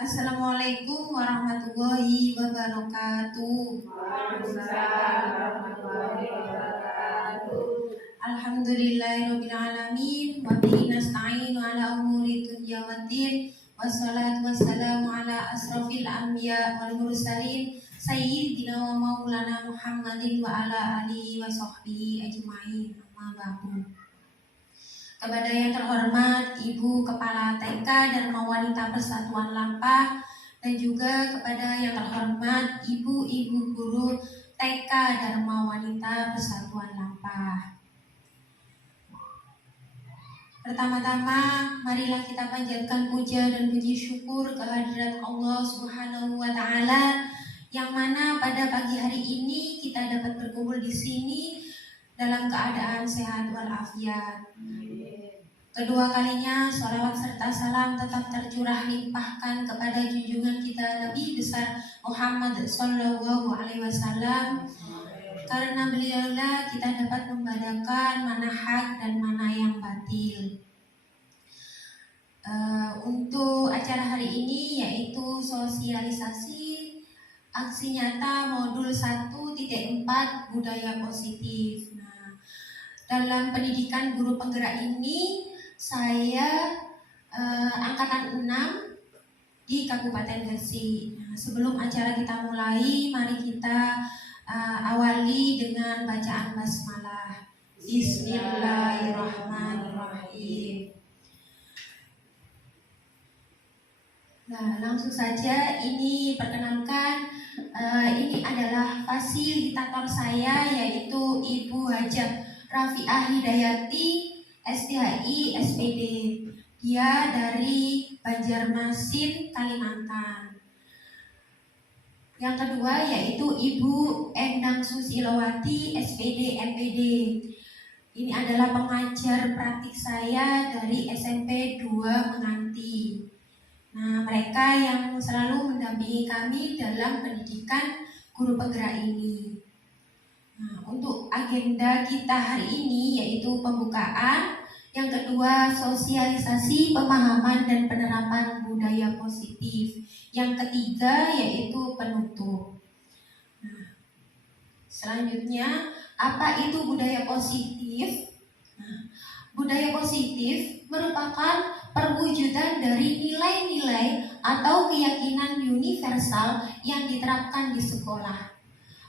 Assalamualaikum warahmatullahi wabarakatuh. Waalaikumsalam warahmatullahi wabarakatuh. Alhamdulillahirabbil alamin wa bihi nasta'inu ala umuri dunya waddin. Wassalatu wassalamu ala asrofil anbiya wal mursalin sayyidina wa maulana Muhammadin wa ala alihi wa sahbihi ajma'in. Amma ba'du. Kepada yang terhormat Ibu Kepala TK Dharma Wanita Persatuan Lampah, dan juga kepada yang terhormat Ibu-Ibu Guru TK Dharma Wanita Persatuan Lampah. Pertama-tama, marilah kita panjatkan puja dan puji syukur kehadirat Allah Subhanahu wa Ta'ala, yang mana pada pagi hari ini kita dapat berkumpul di sini dalam keadaan sehat walafiat. Kedua kalinya sholawat serta salam tetap tercurah limpahkan kepada junjungan kita Nabi besar Muhammad Sallallahu Alaihi Wasallam, karena beliaulah kita dapat membedakan mana hak dan mana yang batil. Untuk acara hari ini yaitu sosialisasi aksi nyata modul 1.4 budaya positif. Nah, dalam pendidikan guru penggerak ini saya angkatan 6 di Kabupaten Gresik. Nah, sebelum acara kita mulai, mari kita awali dengan bacaan basmalah. Bismillahirrahmanirrahim. Nah, langsung saja ini perkenalkan, ini adalah fasilitator saya, yaitu Ibu Hajah Rafi'ah Hidayati, STHI SPD. Dia dari Banjarmasin, Kalimantan. Yang kedua yaitu Ibu Endang Susilowati, SPD MPD. Ini adalah pengajar praktik saya dari SMP 2 Menganti. Nah, mereka yang selalu mendampingi kami dalam pendidikan guru penggerak ini. Nah, untuk agenda kita hari ini yaitu pembukaan, yang kedua sosialisasi pemahaman dan penerapan budaya positif, yang ketiga yaitu penutup. Nah, selanjutnya apa itu budaya positif? Nah, budaya positif merupakan perwujudan dari nilai-nilai atau keyakinan universal yang diterapkan di sekolah.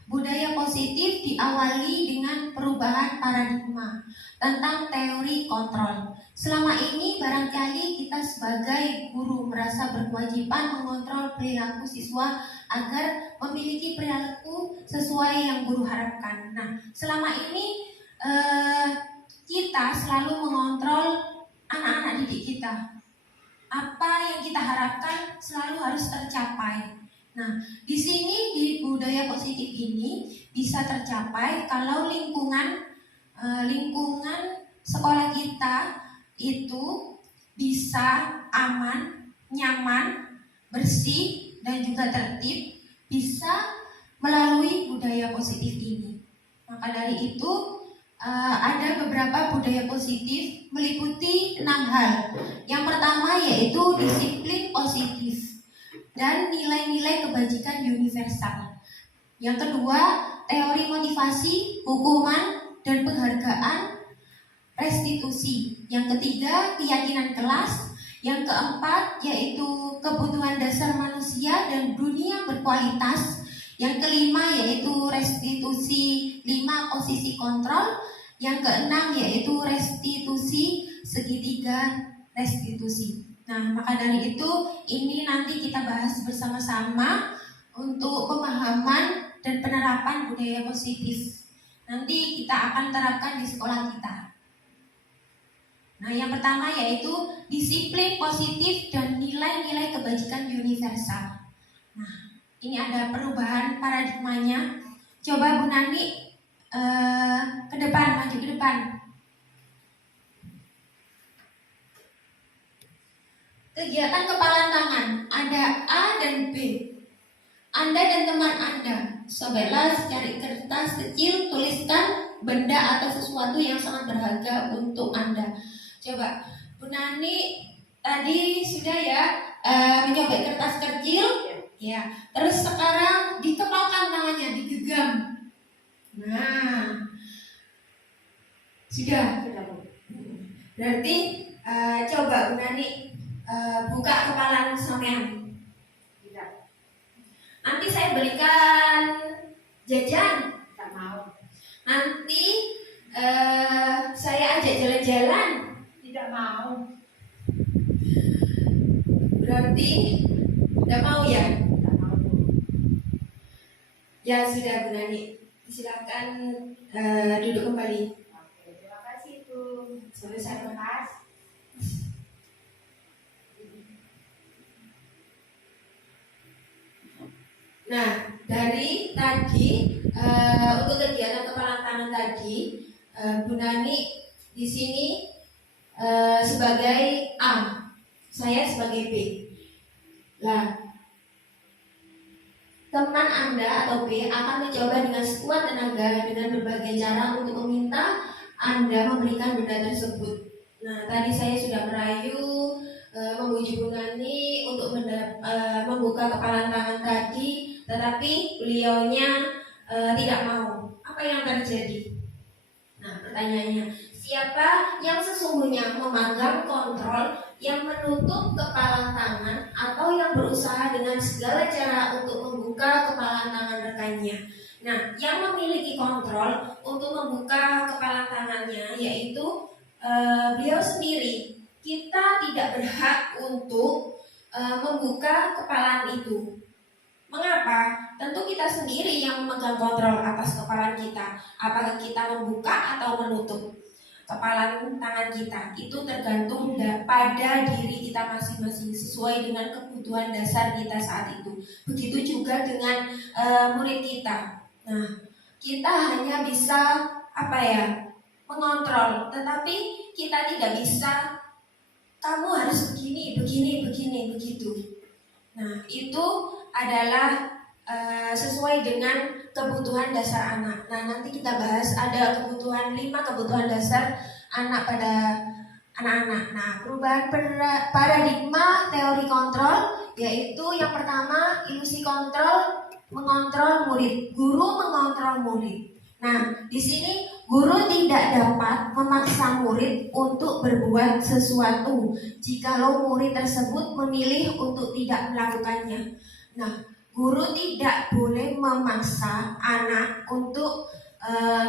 Budaya positif diawali dengan perubahan paradigma tentang teori kontrol. Selama ini barangkali kita sebagai guru merasa berkewajiban mengontrol perilaku siswa agar memiliki perilaku sesuai yang guru harapkan. Nah, selama ini kita selalu mengontrol anak-anak didik kita. Apa yang kita harapkan selalu harus tercapai. Nah, di sini di budaya positif ini bisa tercapai kalau lingkungan sekolah kita itu bisa aman, nyaman, bersih, dan juga tertib, bisa melalui budaya positif ini. Maka dari itu ada beberapa budaya positif meliputi 6 hal. Yang pertama yaitu disiplin positif dan nilai-nilai kebajikan universal. Yang kedua, teori motivasi, hukuman, dan penghargaan, restitusi. Yang ketiga, keyakinan kelas. Yang keempat, yaitu kebutuhan dasar manusia dan dunia berkualitas. Yang kelima, yaitu restitusi 5 posisi kontrol. Yang keenam, yaitu restitusi segitiga restitusi. Nah, maka dari itu ini nanti kita bahas bersama-sama untuk pemahaman dan penerapan budaya positif. Nanti kita akan terapkan di sekolah kita. Nah, yang pertama yaitu disiplin positif dan nilai-nilai kebajikan universal. Nah, ini ada perubahan paradigmanya. Coba Bu Nani ke depan, maju ke depan. Kegiatan kepalan tangan, ada A dan B. Anda dan teman Anda, sobeklah secari kertas kecil, tuliskan benda atau sesuatu yang sangat berharga untuk Anda. Coba Bu Nani tadi sudah ya mencoba kertas kecil, ya. Terus sekarang dikepalkan tangannya, digenggam. Nah, sudah. Berarti coba Bu Nani buka kepala sampean. Nanti saya berikan jajan. Tak mau. Nanti saya ajak jalan-jalan. Tidak mau. Berarti tidak mau ya? Tak mau. Ya sudah Bu Nani, silakan duduk kembali. Oke, terima kasih Bu. Selesai. Mas. Nah, dari tadi untuk kegiatan kepala tangan tadi, Bu Nani di sini sebagai A, saya sebagai B. Nah, teman Anda atau B akan mencoba dengan sekuat tenaga dengan berbagai cara untuk meminta Anda memberikan benda tersebut. Nah, tadi saya sudah merayu, memuji Bu Nani untuk membuka kepala tangan tadi, tetapi beliaunya tidak mau. Apa yang terjadi? Nah, pertanyaannya, siapa yang sesungguhnya memegang kontrol yang menutup kepala tangan atau yang berusaha dengan segala cara untuk membuka kepala tangan rekannya? Nah, yang memiliki kontrol untuk membuka kepala tangannya yaitu beliau sendiri. Kita tidak berhak untuk membuka kepalaan itu. Mengapa? Tentu kita sendiri yang memegang kontrol atas kepala kita. Apakah kita membuka atau menutup kepala tangan kita, itu tergantung pada diri kita masing-masing sesuai dengan kebutuhan dasar kita saat itu. Begitu juga dengan murid kita. Nah, kita hanya bisa mengontrol, tetapi kita tidak bisa kamu harus begini, begitu. Nah, itu adalah sesuai dengan kebutuhan dasar anak. Nah, nanti kita bahas ada 5 kebutuhan dasar anak pada anak-anak. Nah, perubahan paradigma teori kontrol yaitu yang pertama ilusi kontrol, mengontrol murid. Guru mengontrol murid. Nah, di sini guru tidak dapat memaksa murid untuk berbuat sesuatu jikalau murid tersebut memilih untuk tidak melakukannya. Nah, guru tidak boleh memaksa anak untuk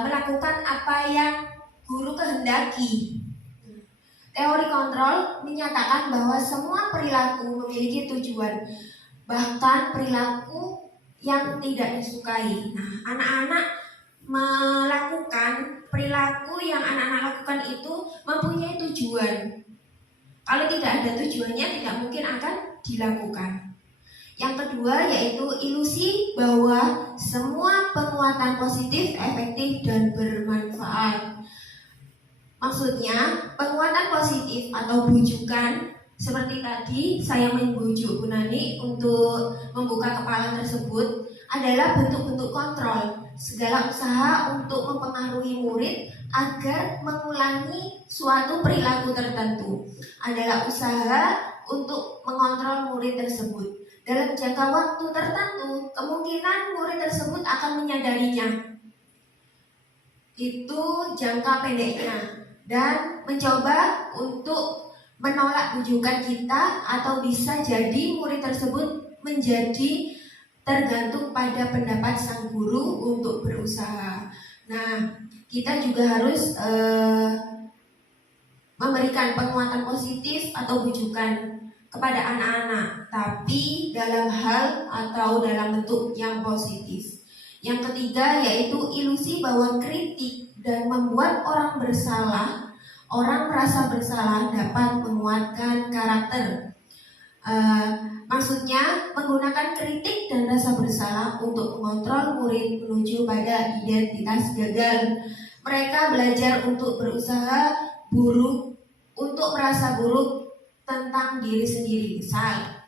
melakukan apa yang guru kehendaki. Teori kontrol menyatakan bahwa semua perilaku memiliki tujuan, bahkan perilaku yang tidak disukai. Nah, anak-anak melakukan perilaku yang anak-anak lakukan itu mempunyai tujuan. Kalau tidak ada tujuannya, tidak mungkin akan dilakukan. Yang kedua yaitu ilusi bahwa semua penguatan positif, efektif, dan bermanfaat. Maksudnya penguatan positif atau bujukan, seperti tadi saya membujuk Bu Nani untuk membuka kepala tersebut, adalah bentuk-bentuk kontrol. Segala usaha untuk mempengaruhi murid agar mengulangi suatu perilaku tertentu adalah usaha untuk mengontrol murid tersebut. Dalam jangka waktu tertentu, kemungkinan murid tersebut akan menyadarinya. Itu jangka pendeknya. Dan mencoba untuk menolak bujukan kita, atau bisa jadi murid tersebut menjadi tergantung pada pendapat sang guru untuk berusaha. Nah, kita juga harus memberikan penguatan positif atau bujukan kepada anak-anak, tapi dalam hal atau dalam bentuk yang positif. Yang ketiga yaitu ilusi bahwa kritik dan membuat orang merasa bersalah dapat menguatkan karakter. Maksudnya menggunakan kritik dan rasa bersalah untuk mengontrol murid menuju pada identitas gagal. Mereka belajar untuk berusaha buruk, untuk merasa buruk tentang diri sendiri. Misal,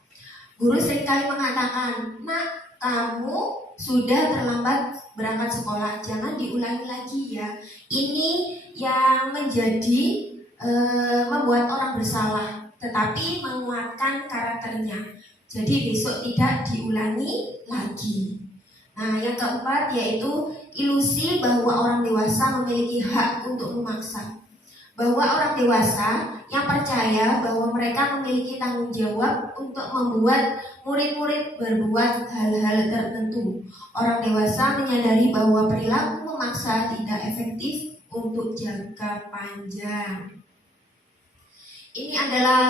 guru seringkali mengatakan, "Nak, kamu sudah terlambat berangkat sekolah, jangan diulangi lagi ya. Ini yang menjadi membuat orang bersalah, tetapi menguatkan karakternya. Jadi besok tidak diulangi lagi. Nah, yang keempat yaitu ilusi bahwa orang dewasa memiliki hak untuk memaksa. Bahwa orang dewasa yang percaya bahwa mereka memiliki tanggung jawab untuk membuat murid-murid berbuat hal-hal tertentu. Orang dewasa menyadari bahwa perilaku memaksa tidak efektif untuk jangka panjang. Ini adalah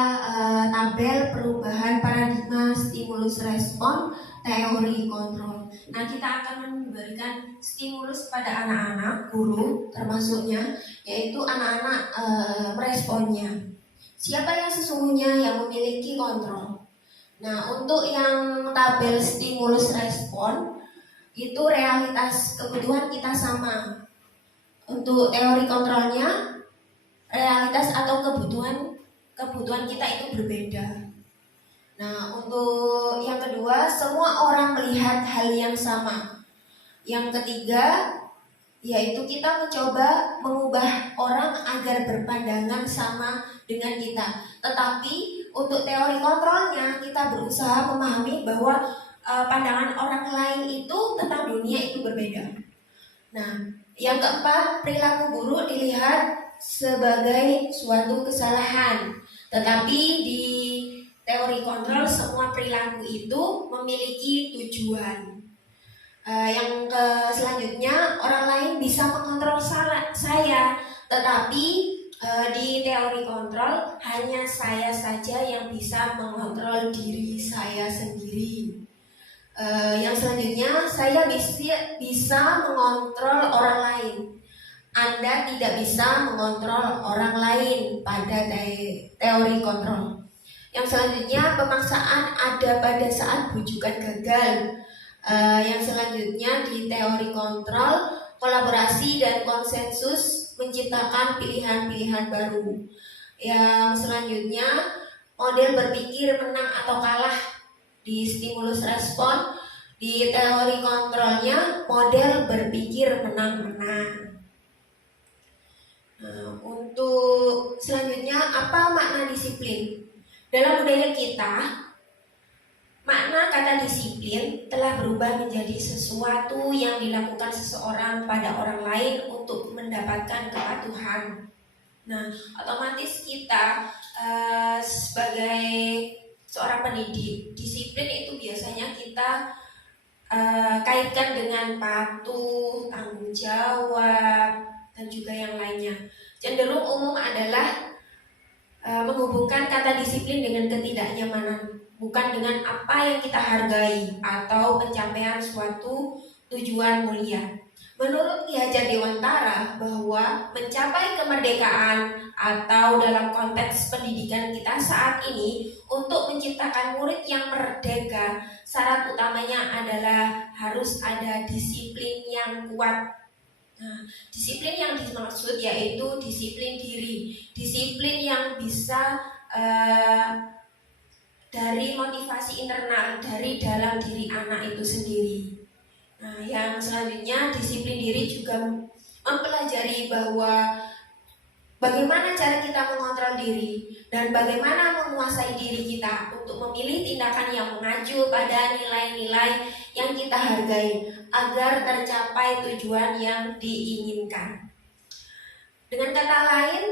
tabel perubahan paradigma stimulus respon teori kontrol. Nah, kita akan memberikan stimulus pada anak-anak, guru termasuknya, yaitu anak-anak meresponnya. Siapa yang sesungguhnya yang memiliki kontrol? Nah, untuk yang tabel stimulus respon itu realitas kebutuhan kita sama. Untuk teori kontrolnya, realitas atau kebutuhan kita itu berbeda. Nah, untuk yang kedua, semua orang melihat hal yang sama. Yang ketiga, yaitu kita mencoba mengubah orang agar berpandangan sama dengan kita. Tetapi untuk teori kontrolnya, kita berusaha memahami bahwa pandangan orang lain itu tentang dunia itu berbeda. Nah, yang keempat, perilaku buruk dilihat sebagai suatu kesalahan. Tetapi di teori kontrol semua perilaku itu memiliki tujuan. Yang selanjutnya, orang lain bisa mengontrol saya, tetapi di teori kontrol hanya saya saja yang bisa mengontrol diri saya sendiri. Yang selanjutnya, saya bisa mengontrol orang lain. Anda tidak bisa mengontrol orang lain pada teori kontrol. Yang selanjutnya, pemaksaan ada pada saat bujukan gagal. Yang selanjutnya di teori kontrol, kolaborasi dan konsensus menciptakan pilihan-pilihan baru. Yang selanjutnya, model berpikir menang atau kalah di stimulus respon. Di teori kontrolnya, model berpikir menang-menang. Untuk selanjutnya, apa makna disiplin? Dalam budaya kita, makna kata disiplin telah berubah menjadi sesuatu yang dilakukan seseorang pada orang lain untuk mendapatkan kepatuhan. Nah, otomatis kita sebagai seorang pendidik, disiplin itu biasanya kita kaitkan dengan patuh, tanggung jawab, dan juga yang lainnya. Cenderung umum adalah menghubungkan kata disiplin dengan ketidaknyamanan, bukan dengan apa yang kita hargai atau pencapaian suatu tujuan mulia. Menurut Ki Hajar Dewantara, bahwa mencapai kemerdekaan atau dalam konteks pendidikan kita saat ini, untuk menciptakan murid yang merdeka, syarat utamanya adalah harus ada disiplin yang kuat. Nah, disiplin yang dimaksud yaitu disiplin diri, disiplin yang bisa dari motivasi internal dari dalam diri anak itu sendiri. Nah, yang selanjutnya, disiplin diri juga mempelajari bahwa bagaimana cara kita mengontrol diri dan bagaimana menguasai diri kita untuk memilih tindakan yang mengacu pada nilai-nilai yang kita hargai agar tercapai tujuan yang diinginkan. Dengan kata lain,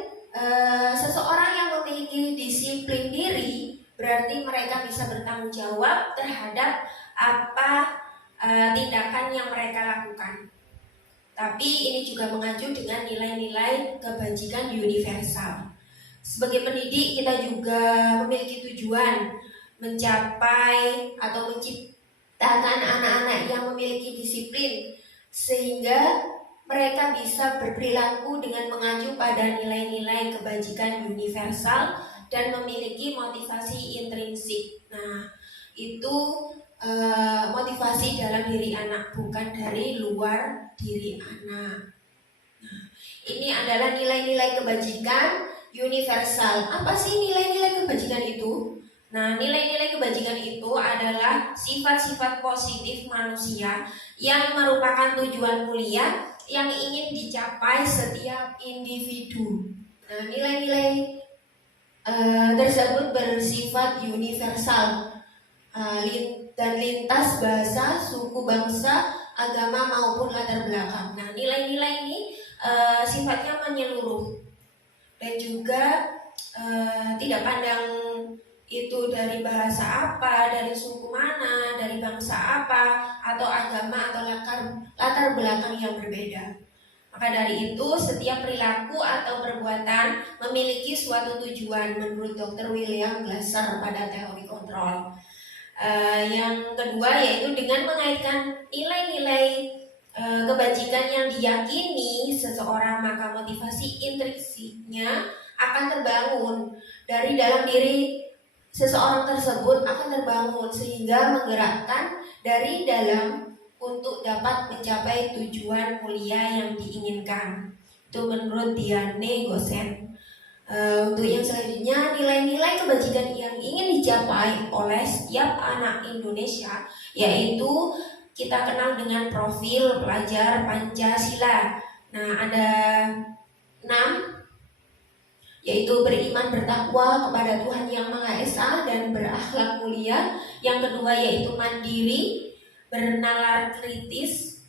seseorang yang memiliki disiplin diri berarti mereka bisa bertanggung jawab terhadap apa tindakan yang mereka lakukan. Tapi ini juga mengacu dengan nilai-nilai kebajikan universal. Sebagai pendidik, kita juga memiliki tujuan mencapai atau menciptakan anak-anak yang memiliki disiplin, sehingga mereka bisa berperilaku dengan mengacu pada nilai-nilai kebajikan universal dan memiliki motivasi intrinsik. Nah, itu motivasi dalam diri anak, bukan dari luar diri anak. Nah, ini adalah nilai-nilai kebajikan universal. Apa sih nilai-nilai kebajikan itu? Nah, nilai-nilai kebajikan itu adalah sifat-sifat positif manusia yang merupakan tujuan mulia yang ingin dicapai setiap individu. Nah, nilai-nilai tersebut bersifat universal dan lintas bahasa, suku, bangsa, agama maupun latar belakang. Nah, nilai-nilai ini sifatnya menyeluruh dan juga tidak pandang itu dari bahasa apa, dari suku mana, dari bangsa apa, atau agama atau latar belakang yang berbeda. Maka dari itu, setiap perilaku atau perbuatan memiliki suatu tujuan menurut Dr. William Glasser pada teori kontrol. Yang kedua yaitu dengan mengaitkan nilai-nilai kebajikan yang diyakini seseorang, maka motivasi intrinsiknya akan terbangun dari dalam diri seseorang tersebut akan terbangun sehingga menggerakkan dari dalam untuk dapat mencapai tujuan mulia yang diinginkan. Itu menurut Diane Gosen. Untuk yang selanjutnya, nilai-nilai kebajikan yang ingin dicapai oleh setiap anak Indonesia yaitu kita kenal dengan profil pelajar Pancasila. Nah, ada 6, yaitu beriman bertakwa kepada Tuhan Yang Maha Esa dan berakhlak mulia. Yang kedua yaitu mandiri, bernalar kritis,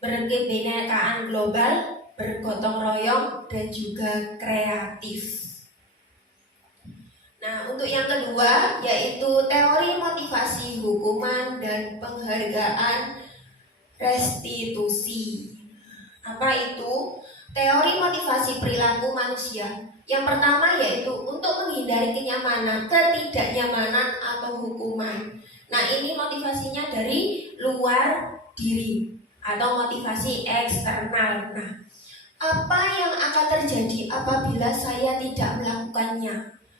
berkebinekaan global, bergotong royong, dan juga kreatif. Nah, untuk yang kedua yaitu teori motivasi, hukuman, dan penghargaan restitusi. Apa itu? Teori motivasi perilaku manusia. Yang pertama yaitu untuk menghindari kenyamanan, ketidaknyamanan, atau hukuman. Nah, ini motivasinya dari luar diri atau motivasi eksternal. Nah, apa yang akan terjadi apabila saya tidak melakukannya?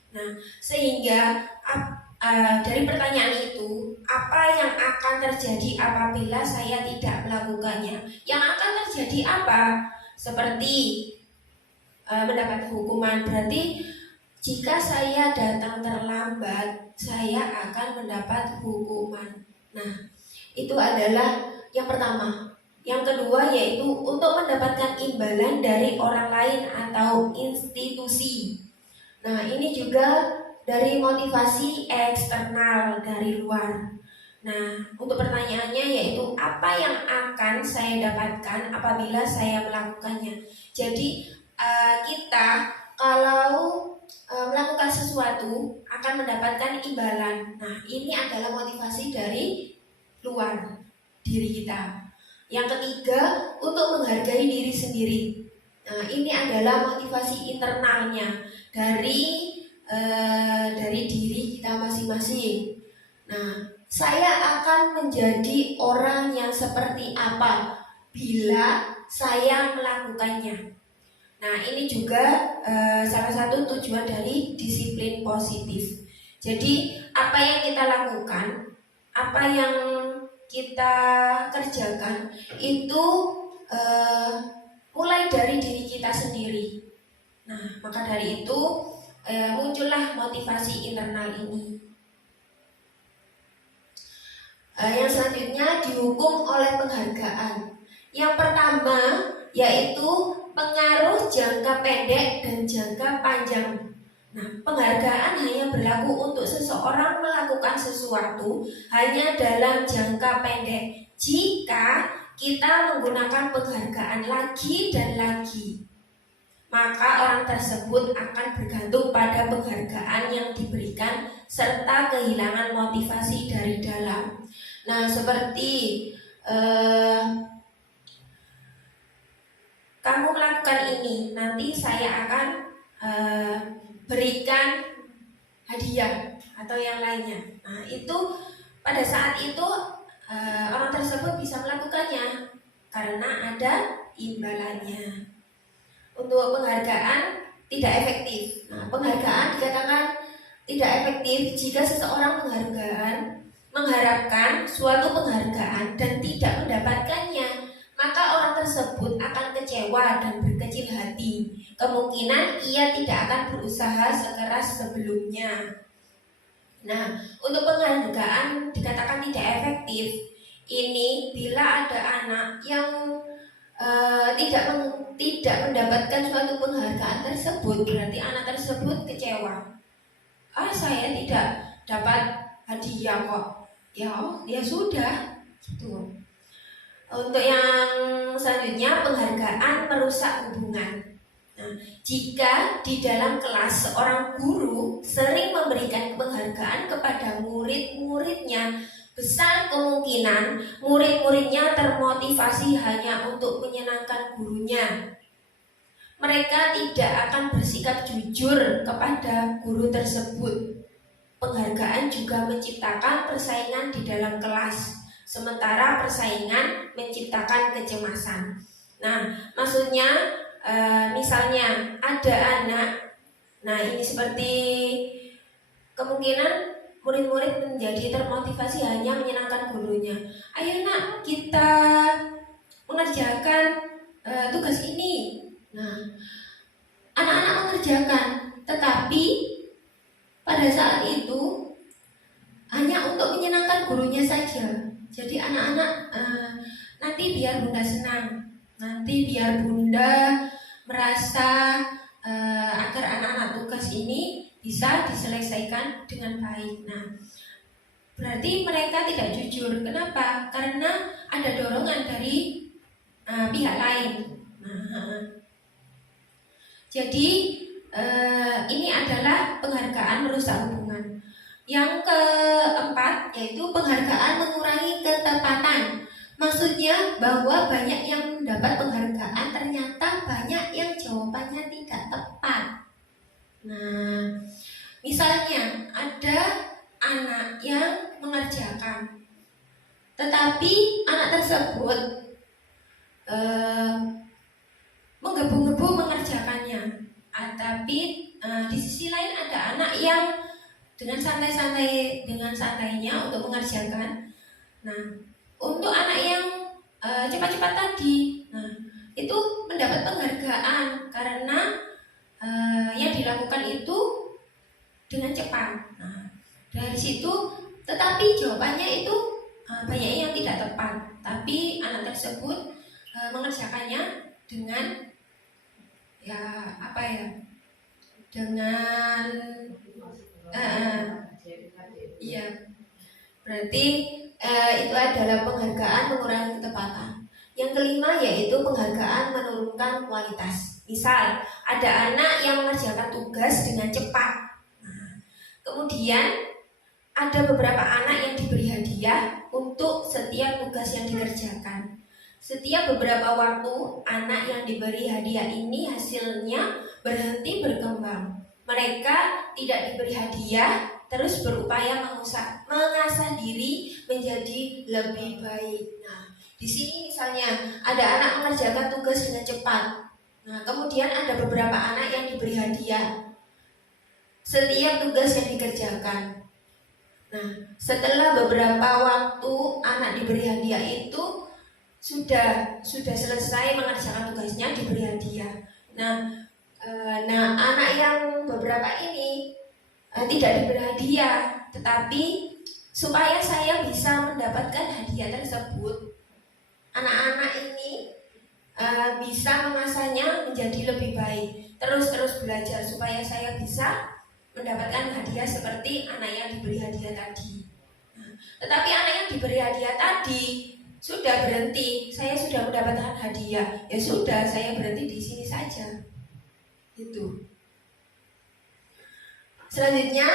Nah, sehingga dari pertanyaan itu, apa yang akan terjadi apabila saya tidak melakukannya? Yang akan terjadi apa? Seperti mendapat hukuman. Berarti jika saya datang terlambat, saya akan mendapat hukuman. Nah, itu adalah yang pertama. Yang kedua yaitu untuk mendapatkan imbalan dari orang lain atau institusi. Nah, ini juga dari motivasi eksternal dari luar. Nah, untuk pertanyaannya yaitu apa yang akan saya dapatkan apabila saya melakukannya. Jadi kita kalau melakukan sesuatu akan mendapatkan imbalan. Nah, ini adalah motivasi dari luar diri kita. Yang ketiga, untuk menghargai diri sendiri. Nah, ini adalah motivasi internalnya dari diri kita masing-masing. Nah, saya akan menjadi orang yang seperti apa bila saya melakukannya. Nah, ini juga salah satu tujuan dari disiplin positif. Jadi, apa yang kita lakukan, apa yang kita kerjakan itu mulai dari diri kita sendiri. Nah, maka dari itu muncullah motivasi internal ini. Yang selanjutnya dihukum oleh penghargaan. Yang pertama yaitu pengaruh jangka pendek dan jangka panjang. Nah, penghargaan hanya berlaku untuk seseorang melakukan sesuatu hanya dalam jangka pendek. Jika kita menggunakan penghargaan lagi dan lagi, maka orang tersebut akan bergantung pada penghargaan yang diberikan serta kehilangan motivasi dari dalam. Nah, seperti kamu melakukan ini, nanti saya akan berikan hadiah atau yang lainnya. Nah, itu pada saat itu orang tersebut bisa melakukannya karena ada imbalannya. Untuk penghargaan tidak efektif. Nah, penghargaan dikatakan tidak efektif jika seseorang mengharapkan suatu penghargaan dan tidak mendapatkannya, maka orang tersebut akan kecewa dan berkecil hati. Kemungkinan ia tidak akan berusaha sekeras sebelumnya. Nah, untuk penghargaan dikatakan tidak efektif ini bila ada anak yang tidak mendapatkan suatu penghargaan tersebut, berarti anak tersebut kecewa. Saya tidak dapat hadiah kok. Ya sudah, gitu. Untuk yang selanjutnya, penghargaan merusak hubungan. Nah, jika di dalam kelas seorang guru sering memberikan penghargaan kepada murid-muridnya, besar kemungkinan murid-muridnya termotivasi hanya untuk menyenangkan gurunya. Mereka tidak akan bersikap jujur kepada guru tersebut. Penghargaan juga menciptakan persaingan di dalam kelas, sementara persaingan menciptakan kecemasan. Nah, maksudnya misalnya ada anak, nah ini seperti kemungkinan murid-murid menjadi termotivasi hanya menyenangkan gurunya. Ayo nak, kita mengerjakan tugas ini. Nah, anak-anak mengerjakan, tetapi pada saat itu hanya untuk menyenangkan gurunya saja. Jadi anak-anak nanti biar bunda senang, nanti biar bunda merasa agar anak-anak tugas ini bisa diselesaikan dengan baik. Nah, berarti mereka tidak jujur. Kenapa? Karena ada dorongan dari pihak lain. Jadi ini adalah penghargaan merusak hubungan. Yang keempat yaitu penghargaan mengurangi ketepatan. Maksudnya bahwa banyak yang mendapat penghargaan ternyata banyak yang jawabannya tidak tepat. Nah, misalnya ada anak yang mengerjakan, tetapi anak tersebut menggebu-gebu mengerjakannya. Tapi di sisi lain ada anak yang dengan santainya untuk mengerjakan. Nah, untuk anak yang cepat-cepat tadi, nah itu mendapat penghargaan karena yang dilakukan itu dengan cepat. Nah, dari situ, tetapi jawabannya itu banyak yang tidak tepat. Tapi anak tersebut mengerjakannya dengan dengan iya, berarti itu adalah penghargaan mengurangi ketepatan. Yang kelima yaitu penghargaan menurunkan kualitas. Misal ada anak yang mengerjakan tugas dengan cepat. Nah, kemudian ada beberapa anak yang diberi hadiah untuk setiap tugas yang dikerjakan. Setiap beberapa waktu anak yang diberi hadiah ini hasilnya berhenti berkembang. Mereka tidak diberi hadiah, terus berupaya mengasah diri menjadi lebih baik. Nah, di sini misalnya ada anak mengerjakan tugas dengan cepat. Nah, kemudian ada beberapa anak yang diberi hadiah setiap tugas yang dikerjakan. Nah, setelah beberapa waktu anak diberi hadiah itu sudah selesai mengerjakan tugasnya, diberi hadiah. Nah, anak yang beberapa ini tidak diberi hadiah, tetapi supaya saya bisa mendapatkan hadiah tersebut, anak-anak ini bisa mengasahnya menjadi lebih baik, terus belajar supaya saya bisa mendapatkan hadiah seperti anak yang diberi hadiah tadi. Nah, tetapi anak yang diberi hadiah tadi sudah berhenti, saya sudah mendapatkan hadiah, ya sudah, saya berhenti di sini saja. Itu. Selanjutnya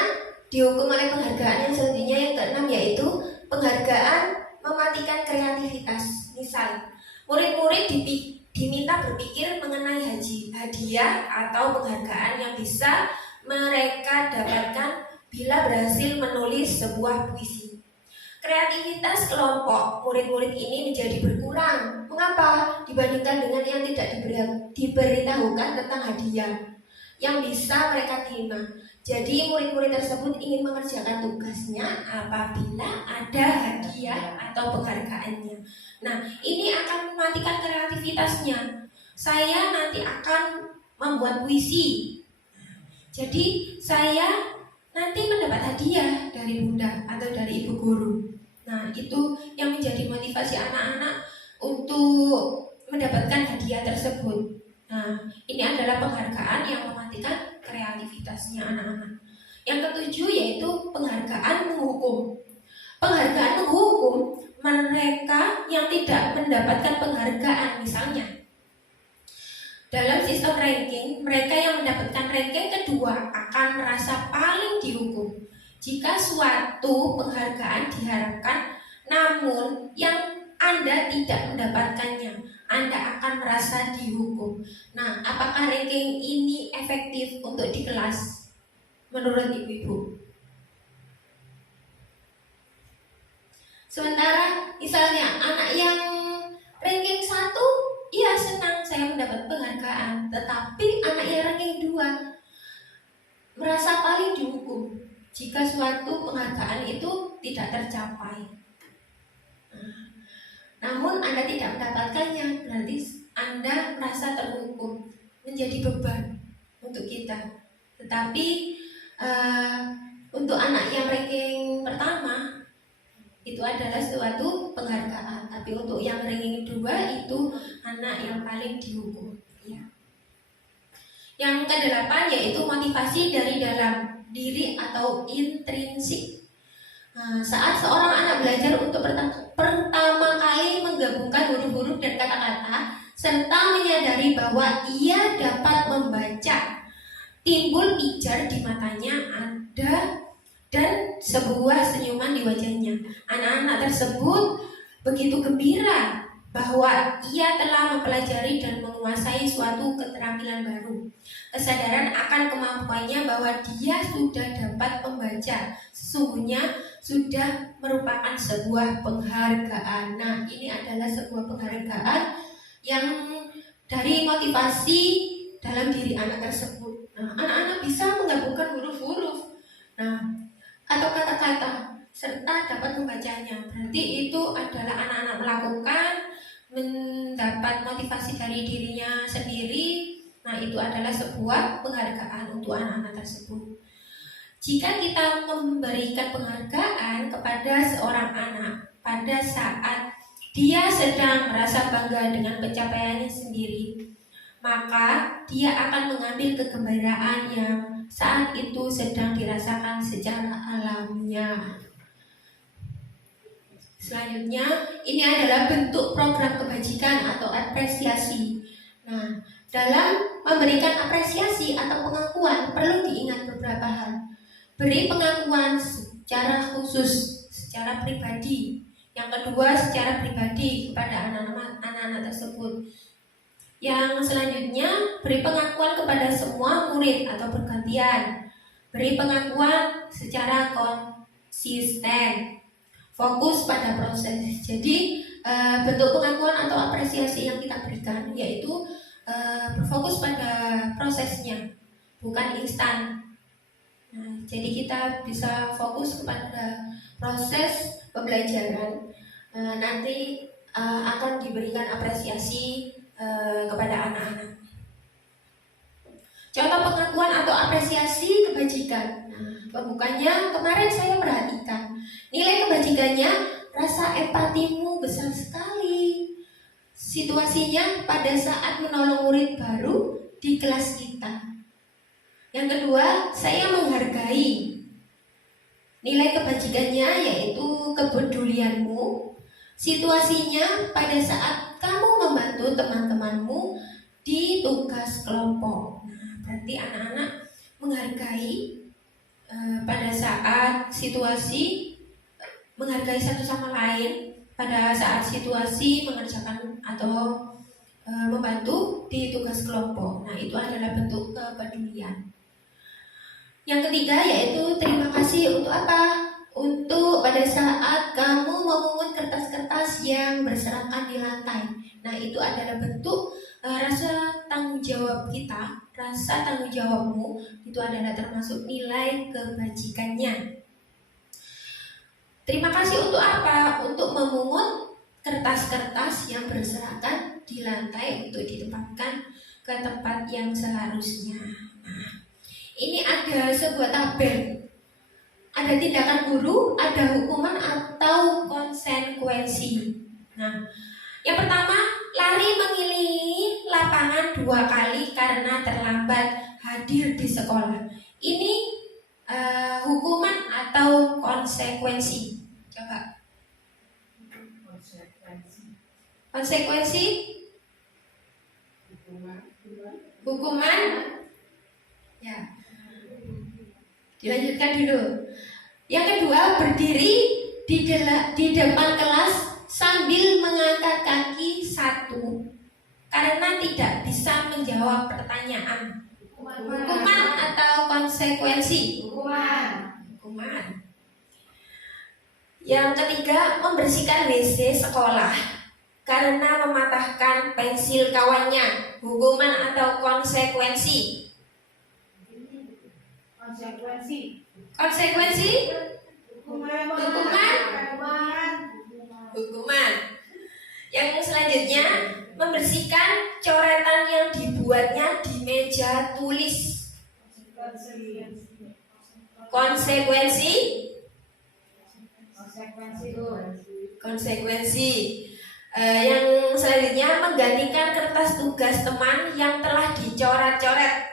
dihukum oleh penghargaan yang selanjutnya yang keenam yaitu penghargaan mematikan kreativitas. Misal, murid-murid diminta berpikir mengenai hadiah atau penghargaan yang bisa mereka dapatkan bila berhasil menulis sebuah puisi. Kreativitas kelompok murid-murid ini menjadi berkurang. Mengapa? Dibandingkan dengan yang tidak diberitahukan tentang hadiah yang bisa mereka terima. Jadi murid-murid tersebut ingin mengerjakan tugasnya apabila ada hadiah atau penghargaannya. Nah, ini akan mematikan kreativitasnya. Saya nanti akan membuat puisi. Jadi saya nanti nanti mendapat hadiah dari bunda atau dari ibu guru. Nah, itu yang menjadi motivasi anak-anak untuk mendapatkan hadiah tersebut. Nah, ini adalah penghargaan yang mematikan kreativitasnya anak-anak. Yang ketujuh yaitu penghargaan menghukum. Penghargaan menghukum mereka yang tidak mendapatkan penghargaan. Misalnya, dalam sistem ranking, mereka yang mendapatkan ranking kedua akan merasa paling dihukum. Jika suatu penghargaan diharapkan, namun yang Anda tidak mendapatkannya, Anda akan merasa dihukum. Nah, apakah ranking ini efektif untuk di kelas? Menurut ibu-ibu. Sementara misalnya anak yang ranking 1, iya senang saya mendapat penghargaan. Tetapi anak yang ranking 2 merasa paling dihukum jika suatu penghargaan itu tidak tercapai. Namun Anda tidak mendapatkannya, berarti Anda merasa terhukum, menjadi beban untuk kita. Tetapi untuk anak yang ranking pertama itu adalah suatu penghargaan, tapi untuk yang ranking 2 itu anak yang paling dihukum. Ya. Yang ke-8 yaitu motivasi dari dalam diri atau intrinsik. Saat seorang anak belajar untuk pertama kali menggabungkan huruf-huruf dan kata-kata serta menyadari bahwa ia dapat membaca, timbul pijar di matanya dan sebuah senyuman di wajahnya. Anak-anak tersebut begitu gembira bahwa ia telah mempelajari dan menguasai suatu keterampilan baru. Kesadaran akan kemampuannya bahwa dia sudah dapat membaca sesungguhnya sudah merupakan sebuah penghargaan. Nah, ini adalah sebuah penghargaan yang dari motivasi dalam diri anak tersebut. Nah, anak-anak bisa menggabungkan huruf-huruf atau kata-kata serta dapat membacanya. Berarti itu adalah anak-anak melakukan, mendapat motivasi dari dirinya sendiri. Nah, itu adalah sebuah penghargaan untuk anak-anak tersebut. Jika kita memberikan penghargaan kepada seorang anak pada saat dia sedang merasa bangga dengan pencapaiannya sendiri, maka dia akan mengambil kegembiraan yang saat itu sedang dirasakan secara alamiah. Selanjutnya, ini adalah bentuk program kebajikan atau apresiasi. Nah, dalam memberikan apresiasi atau pengakuan perlu diingat beberapa hal. Beri pengakuan secara khusus, secara pribadi. Yang kedua, secara pribadi kepada anak-anak tersebut. Yang selanjutnya, beri pengakuan kepada semua murid atau bergantian. Beri pengakuan secara konsisten. Fokus pada proses. Jadi bentuk pengakuan atau apresiasi yang kita berikan yaitu berfokus pada prosesnya, bukan instan. Nah, jadi kita bisa fokus kepada proses pembelajaran. Nanti akan diberikan apresiasi kepada anak-anak. Contoh pengakuan atau apresiasi kebajikan. Nah, pembukanya kemarin saya perhatikan. Nilai kebajikannya, rasa empatimu besar sekali. Situasinya pada saat menolong murid baru di kelas kita. Yang kedua, saya menghargai. Nilai kebajikannya yaitu kepedulianmu. Situasinya pada saat kamu membantu teman-temanmu di tugas kelompok. Nah, berarti anak-anak menghargai pada saat situasi, menghargai satu sama lain pada saat situasi mengerjakan atau membantu di tugas kelompok. Nah, itu adalah bentuk kepedulian. Yang ketiga yaitu terima kasih untuk apa? Untuk pada saat kamu memungut kertas-kertas yang berserakan di lantai. Nah, itu adalah bentuk rasa tanggung jawab kita. Rasa tanggung jawabmu itu adalah termasuk nilai kebajikannya. Terima kasih untuk apa? Untuk memungut kertas-kertas yang berserakan di lantai untuk ditempatkan ke tempat yang seharusnya. Nah, ini ada sebuah tabel ada tindakan guru, ada hukuman atau konsekuensi. Nah, yang pertama, lari mengelilingi lapangan 2 kali karena terlambat hadir di sekolah. Ini hukuman atau konsekuensi? Coba. Konsekuensi? Hukuman? Ya. Dilanjutkan dulu. Yang kedua, berdiri di depan kelas sambil mengangkat kaki 1 karena tidak bisa menjawab pertanyaan. Hukuman atau konsekuensi? Hukuman. Yang ketiga, membersihkan WC sekolah karena mematahkan pensil kawannya. Hukuman atau konsekuensi? Konsekuensi? Hukuman. Yang selanjutnya, membersihkan coretan yang dibuatnya di meja tulis. Konsekuensi? Konsekuensi. Yang selanjutnya, menggantikan kertas tugas teman yang telah dicoret-coret.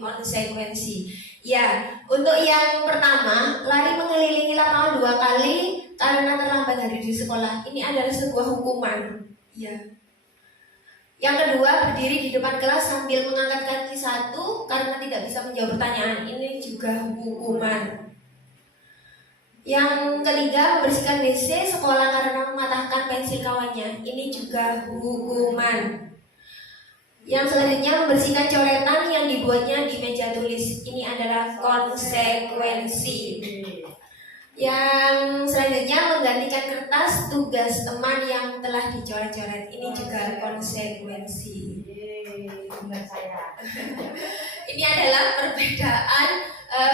Konsekuensi. Ya, untuk yang pertama, lari mengelilingi lapangan 2 kali karena terlambat hadir di sekolah. Ini adalah sebuah hukuman. Ya. Yang kedua, berdiri di depan kelas sambil mengangkat kaki 1 karena tidak bisa menjawab pertanyaan. Ini juga hukuman. Yang ketiga, membersihkan WC sekolah karena mematahkan pensil kawannya. Ini juga hukuman. Yang selanjutnya, membersihkan coretan yang dibuatnya di meja tulis. Ini adalah konsekuensi. Yang selanjutnya, menggantikan kertas tugas teman yang telah dicoret-coret. Ini juga konsekuensi. Ini adalah perbedaan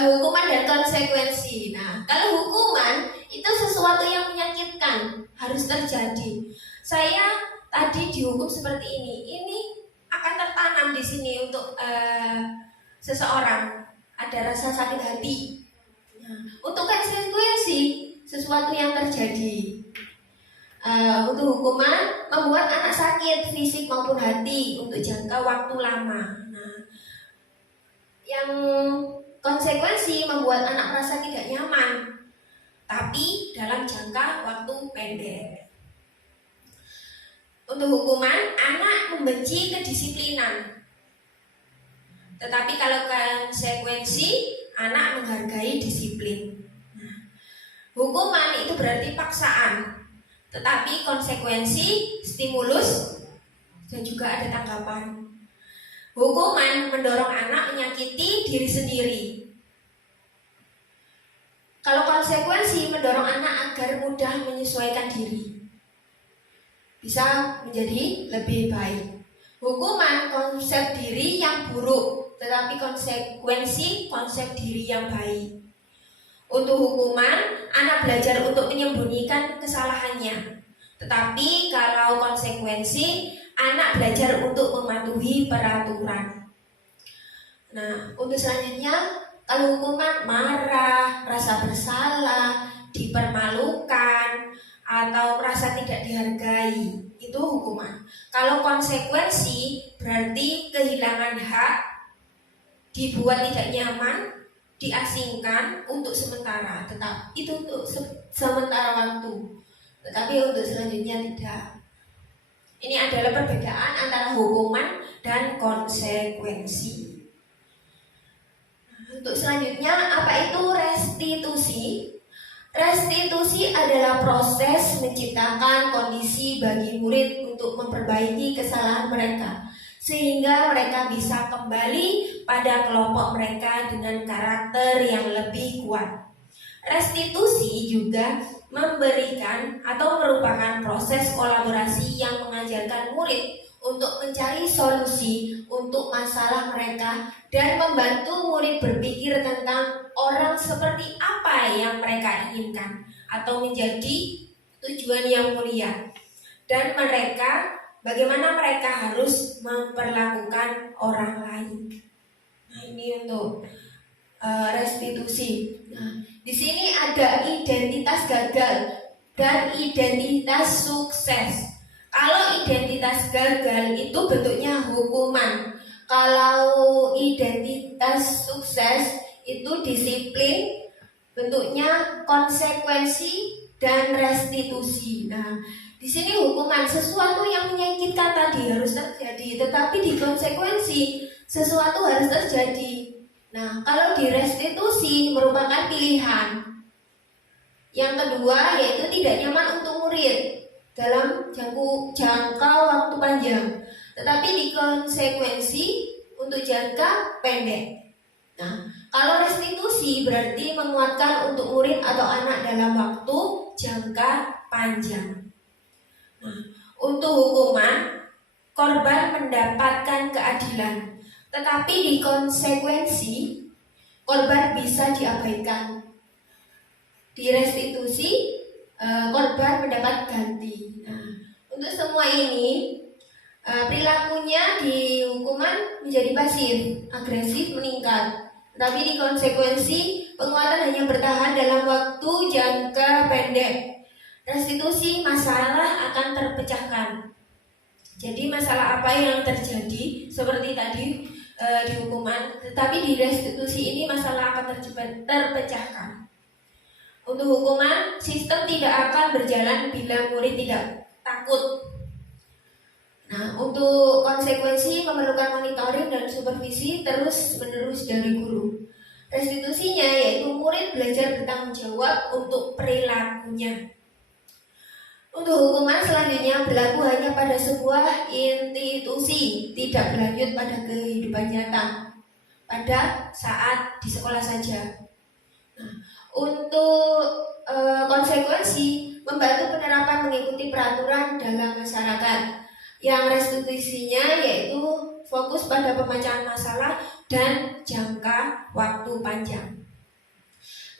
hukuman dan konsekuensi. Nah, kalau hukuman itu sesuatu yang menyakitkan, harus terjadi. Saya tadi dihukum seperti ini. Ini akan tertanam di sini untuk seseorang, ada rasa sakit hati. Nah, untuk konsekuensi, sesuatu yang terjadi. Untuk hukuman, membuat anak sakit fisik maupun hati untuk jangka waktu lama. Nah, yang konsekuensi membuat anak merasa tidak nyaman, tapi dalam jangka waktu pendek. Untuk hukuman, anak membenci kedisiplinan. Tetapi kalau konsekuensi, anak menghargai disiplin. Nah, hukuman itu berarti paksaan. Tetapi konsekuensi, stimulus, dan juga ada tanggapan. Hukuman mendorong anak menyakiti diri sendiri. Kalau konsekuensi mendorong anak agar mudah menyesuaikan diri, bisa menjadi lebih baik. Hukuman konsep diri yang buruk, tetapi konsekuensi konsep diri yang baik. Untuk hukuman, anak belajar untuk menyembunyikan kesalahannya. Tetapi kalau konsekuensi, anak belajar untuk mematuhi peraturan. Nah, untuk selanjutnya, kalau hukuman marah, rasa bersalah, dipermalukan, atau merasa tidak dihargai, itu hukuman. Kalau konsekuensi berarti kehilangan hak, dibuat tidak nyaman, diasingkan untuk sementara, tetap itu untuk sementara waktu. Tetapi untuk selanjutnya tidak. Ini adalah perbedaan antara hukuman dan konsekuensi. Untuk selanjutnya, apa itu restitusi? Restitusi adalah proses menciptakan kondisi bagi murid untuk memperbaiki kesalahan mereka, sehingga mereka bisa kembali pada kelompok mereka dengan karakter yang lebih kuat. Restitusi juga memberikan atau merupakan proses kolaborasi yang mengajarkan murid untuk mencari solusi untuk masalah mereka dan membantu murid berpikir tentang orang seperti apa yang mereka inginkan atau menjadi tujuan yang mulia, dan bagaimana mereka harus memperlakukan orang lain. Nah, ini untuk restitusi. Nah, di sini ada identitas gagal dan identitas sukses. Kalau identitas gagal itu bentuknya hukuman. Kalau identitas sukses itu disiplin, bentuknya konsekuensi dan restitusi. Nah, di sini hukuman sesuatu yang menyakitkan tadi harus terjadi, tetapi di konsekuensi sesuatu harus terjadi. Nah, kalau di restitusi merupakan pilihan. Yang kedua yaitu tidak nyaman untuk murid dalam jangka waktu panjang, tetapi di konsekuensi untuk jangka pendek. Nah, kalau restitusi berarti menguatkan untuk murid atau anak dalam waktu jangka panjang. Nah, untuk hukuman, korban mendapatkan keadilan, tetapi di konsekuensi korban bisa diabaikan. Di restitusi korban mendapat ganti. Nah, untuk semua ini perilakunya di hukuman menjadi pasif, agresif meningkat. Tapi di konsekuensi penguatan hanya bertahan dalam waktu jangka pendek. Restitusi masalah akan terpecahkan. Jadi masalah apa yang terjadi seperti tadi di hukuman, tetapi di restitusi ini masalah akan terpecahkan. Untuk hukuman, sistem tidak akan berjalan bila murid tidak takut. Nah, untuk konsekuensi memerlukan monitoring dan supervisi terus-menerus dari guru. Restitusinya yaitu murid belajar bertanggung jawab untuk perilakunya. Untuk hukuman selanjutnya berlaku hanya pada sebuah institusi, tidak berlanjut pada kehidupan nyata, pada saat di sekolah saja. Nah, untuk konsekuensi membantu penerapan mengikuti peraturan dalam masyarakat. Yang restitusinya yaitu fokus pada pemecahan masalah dan jangka waktu panjang.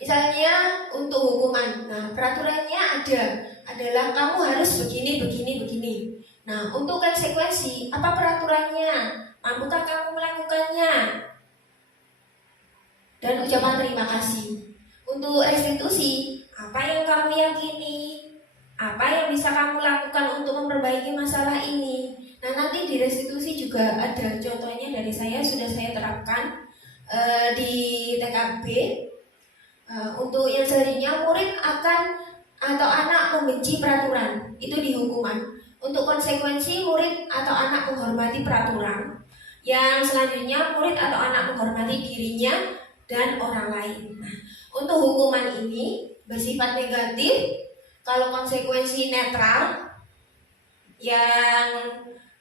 Misalnya untuk hukuman, nah peraturannya adalah kamu harus begini. Nah, untuk konsekuensi apa peraturannya? Mampukah kamu melakukannya? Dan ucapan terima kasih. Untuk restitusi, apa yang kamu yakini? Apa yang bisa kamu lakukan untuk memperbaiki masalah ini? Nah, nanti di restitusi juga ada contohnya dari sudah saya terapkan di TKB. Untuk yang selanjutnya, murid akan atau anak membenci peraturan, itu di hukuman. Untuk konsekuensi, murid atau anak menghormati peraturan. Yang selanjutnya, murid atau anak menghormati dirinya dan orang lain. Nah, untuk hukuman ini bersifat negatif. Kalau konsekuensi netral, yang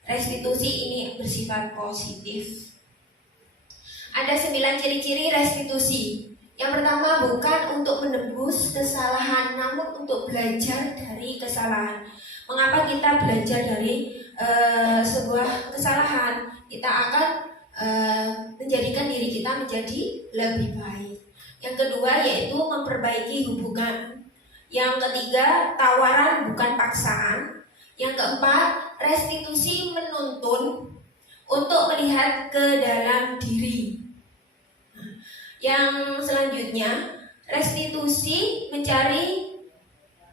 restitusi ini bersifat positif. Ada 9 ciri-ciri restitusi. Yang pertama, bukan untuk menebus kesalahan, namun untuk belajar dari kesalahan. Mengapa kita belajar dari sebuah kesalahan? Kita akan menjadikan diri kita menjadi lebih baik. Yang kedua yaitu memperbaiki hubungan. Yang ketiga, tawaran bukan paksaan. Yang keempat, restitusi menuntun untuk melihat ke dalam diri. Yang selanjutnya, restitusi mencari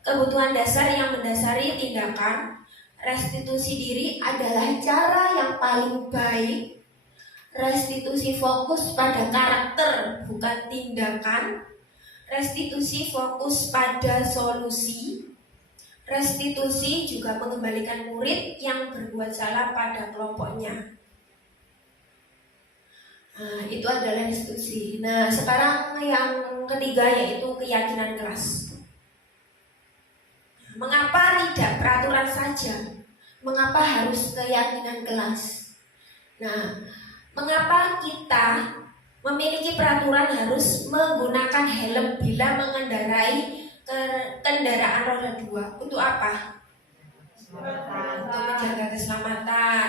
kebutuhan dasar yang mendasari tindakan. Restitusi diri adalah cara yang paling baik. Restitusi fokus pada karakter bukan tindakan. Restitusi fokus pada solusi. Restitusi juga mengembalikan murid yang berbuat salah pada kelompoknya. Nah, itu adalah restitusi. Nah, sekarang yang ketiga yaitu keyakinan kelas. Mengapa tidak peraturan saja? Mengapa harus keyakinan kelas? Nah, mengapa kita memiliki peraturan harus menggunakan helm bila mengendarai kendaraan roda 2? Untuk apa? Untuk menjaga keselamatan.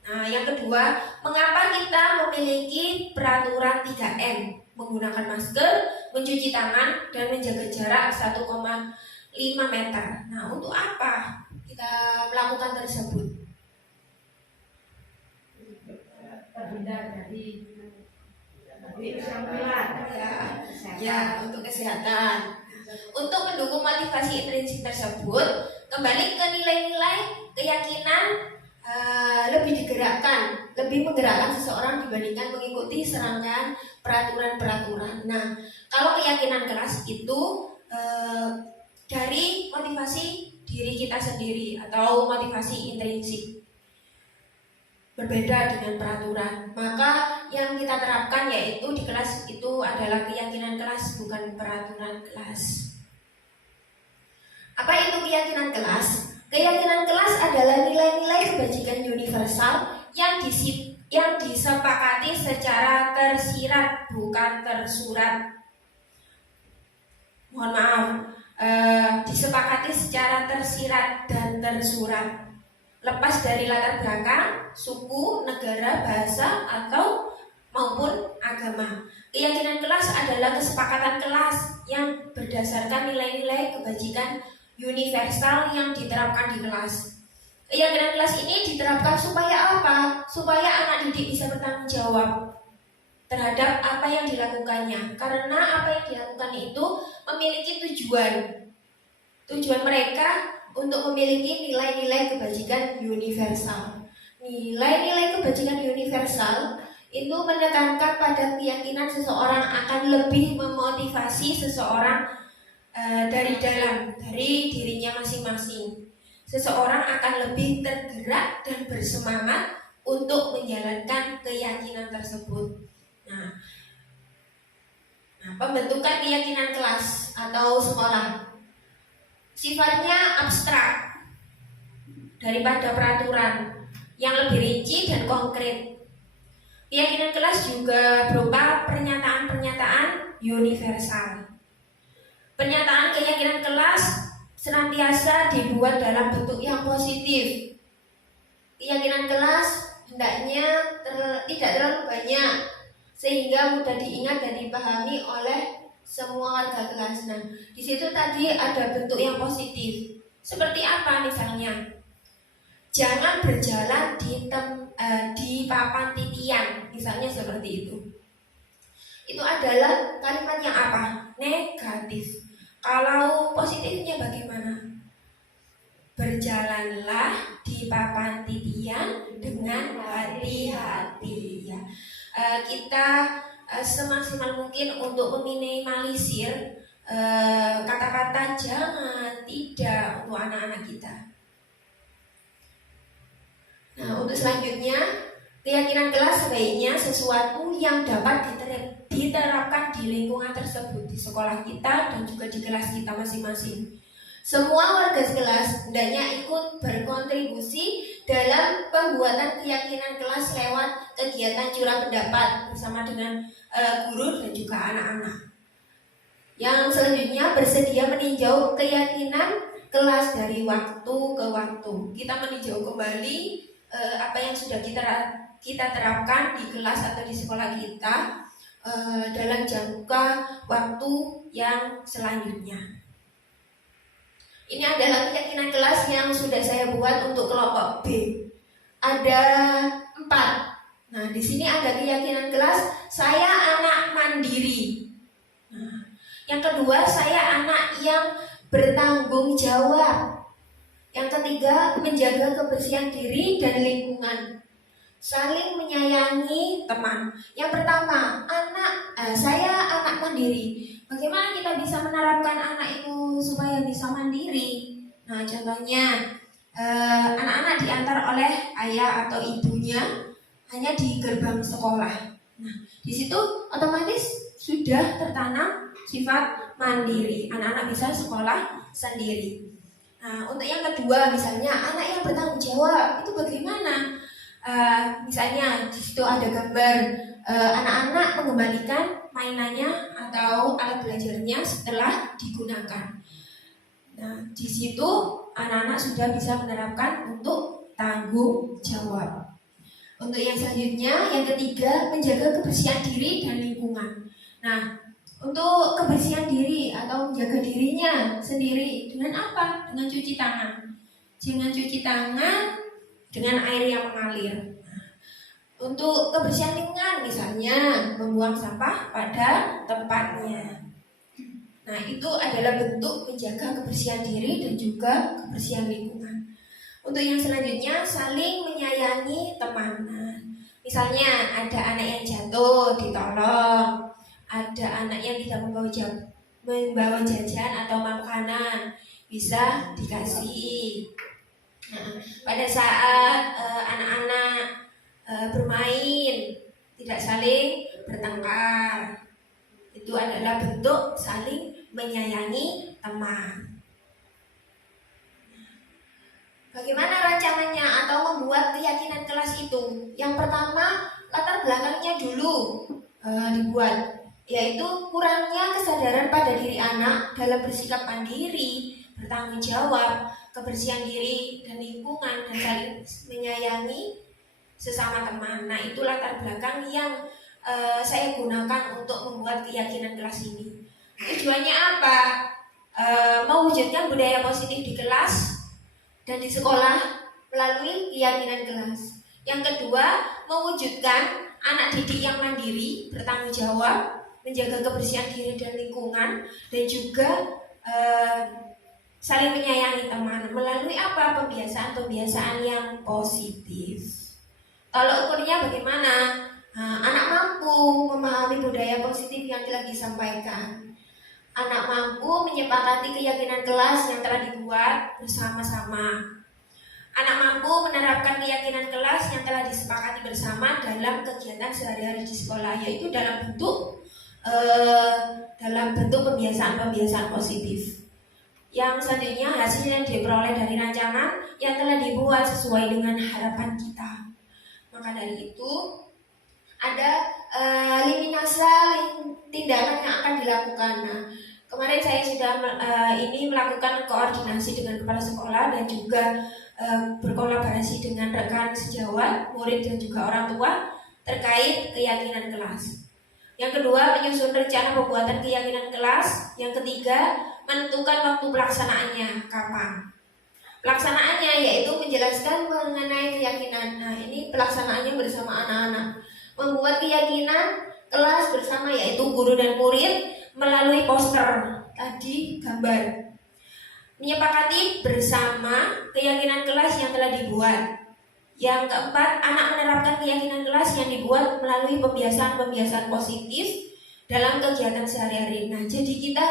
Nah, yang kedua, mengapa kita memiliki peraturan 3M? Menggunakan masker, mencuci tangan, dan menjaga jarak 1,5 meter. Nah, untuk apa kita melakukan tersebut? Terhindar dari bisa menular. Ya, untuk kesehatan. Untuk mendukung motivasi intrinsik tersebut, kembali ke nilai-nilai keyakinan lebih menggerakkan seseorang dibandingkan mengikuti serangkaian peraturan-peraturan. Nah, kalau keyakinan kelas itu dari motivasi diri kita sendiri atau motivasi intrinsik, berbeda dengan peraturan. Maka yang kita terapkan yaitu di kelas itu adalah keyakinan kelas, bukan peraturan kelas. Apa itu keyakinan kelas? Keyakinan kelas adalah nilai-nilai kebajikan universal yang disepakati secara tersirat, bukan tersurat. Mohon maaf, disepakati secara tersirat dan tersurat, lepas dari latar belakang, suku, negara, bahasa, atau maupun agama. Keyakinan kelas adalah kesepakatan kelas yang berdasarkan nilai-nilai kebajikan universal yang diterapkan di kelas. Keyakinan kelas ini diterapkan supaya apa? Supaya anak didik bisa bertanggung jawab terhadap apa yang dilakukannya. Karena apa yang dilakukan itu memiliki tujuan. Tujuan mereka untuk memiliki nilai-nilai kebajikan universal. Nilai-nilai kebajikan universal itu menekankan pada keyakinan seseorang akan lebih memotivasi seseorang dari dalam, dari dirinya masing-masing. Seseorang akan lebih tergerak dan bersemangat untuk menjalankan keyakinan tersebut. Nah, pembentukan keyakinan kelas atau sekolah sifatnya abstrak daripada peraturan yang lebih rinci dan konkret. Keyakinan kelas juga berupa pernyataan-pernyataan universal. Pernyataan keyakinan kelas senantiasa dibuat dalam bentuk yang positif. Keyakinan kelas hendaknya tidak terlalu banyak sehingga mudah diingat dan dipahami oleh semua warga kelas. Nah, di situ tadi ada bentuk yang positif. Seperti apa misalnya? Jangan berjalan di papan titian, misalnya seperti itu. Itu adalah kalimat yang apa? Negatif. Kalau positifnya bagaimana? Berjalanlah di papan titian dengan hati-hati. Ya. Kita semaksimal mungkin untuk meminimalisir kata-kata jangan, tidak untuk anak-anak kita. Nah, untuk selanjutnya, keyakinan kelas sebaiknya sesuatu yang dapat diterapkan di lingkungan tersebut, di sekolah kita dan juga di kelas kita masing-masing. Semua warga kelas hendaknya ikut berkontribusi dalam pembuatan keyakinan kelas lewat kegiatan curah pendapat bersama dengan guru dan juga anak-anak. Yang selanjutnya, bersedia meninjau keyakinan kelas dari waktu ke waktu. Kita meninjau kembali apa yang sudah kita terapkan di kelas atau di sekolah kita dalam jangka waktu yang selanjutnya. Ini adalah keyakinan kelas yang sudah saya buat untuk kelompok B. Ada 4. Nah, di sini ada keyakinan kelas saya anak mandiri. Nah, yang kedua, saya anak yang bertanggung jawab. Yang ketiga, menjaga kebersihan diri dan lingkungan. Saling menyayangi teman. Yang pertama, saya anak mandiri. Bagaimana kita bisa menerapkan anak itu supaya bisa mandiri? Nah, contohnya anak-anak diantar oleh ayah atau ibunya hanya di gerbang sekolah. Nah, di situ otomatis sudah tertanam sifat mandiri. Anak-anak bisa sekolah sendiri. Nah, untuk yang kedua, misalnya anak yang bertanggung jawab itu bagaimana? Misalnya di situ ada gambar anak-anak mengembalikan mainannya atau alat belajarnya setelah digunakan. Nah, di situ anak-anak sudah bisa menerapkan untuk tanggung jawab. Untuk yang selanjutnya, yang ketiga, menjaga kebersihan diri dan lingkungan. Nah, untuk kebersihan diri atau menjaga dirinya sendiri dengan apa? Dengan cuci tangan. Jangan cuci tangan dengan air yang mengalir. Untuk kebersihan lingkungan misalnya membuang sampah pada tempatnya. Nah, itu adalah bentuk menjaga kebersihan diri dan juga kebersihan lingkungan. Untuk yang selanjutnya, saling menyayangi teman. Nah, misalnya ada anak yang jatuh, ditolong. Ada anak yang tidak membawa jajan atau makanan, bisa dikasih. Nah, pada saat anak-anak bermain, tidak saling bertengkar, itu adalah bentuk saling menyayangi teman. Bagaimana rancangannya atau membuat keyakinan kelas itu? Yang pertama, latar belakangnya dulu dibuat, yaitu kurangnya kesadaran pada diri anak dalam bersikap mandiri, bertanggung jawab, kebersihan diri dan lingkungan, dan saling menyayangi sesama teman. Nah, itu latar belakang yang saya gunakan untuk membuat keyakinan kelas ini. Tujuannya apa? Mewujudkan budaya positif di kelas dan di sekolah melalui keyakinan kelas. Yang kedua, mewujudkan anak didik yang mandiri, bertanggung jawab, menjaga kebersihan diri dan lingkungan, dan juga saling menyayangi teman melalui apa? Pembiasaan-pembiasaan yang positif. Tolak ukurnya bagaimana? Anak mampu memahami budaya positif yang telah disampaikan. Anak mampu menyepakati keyakinan kelas yang telah dibuat bersama-sama. Anak mampu menerapkan keyakinan kelas yang telah disepakati bersama dalam kegiatan sehari-hari di sekolah, yaitu dalam bentuk pembiasaan-pembiasaan positif. Yang selanjutnya, hasil yang diperoleh dari rancangan yang telah dibuat sesuai dengan harapan kita. Maka dari itu ada liminasa tindakan yang akan dilakukan. Nah, kemarin saya sudah melakukan koordinasi dengan kepala sekolah dan juga berkolaborasi dengan rekan sejawat, murid dan juga orang tua terkait keyakinan kelas. Yang kedua, menyusun rencana pembuatan keyakinan kelas. Yang ketiga, menentukan waktu pelaksanaannya kapan. Pelaksanaannya yaitu menjelaskan mengenai keyakinan. Nah, ini pelaksanaannya bersama anak-anak. Membuat keyakinan kelas bersama yaitu guru dan murid melalui poster, tadi gambar. Menyepakati bersama keyakinan kelas yang telah dibuat. Yang keempat, anak menerapkan keyakinan kelas yang dibuat melalui pembiasaan-pembiasaan positif dalam kegiatan sehari-hari. Nah, jadi kita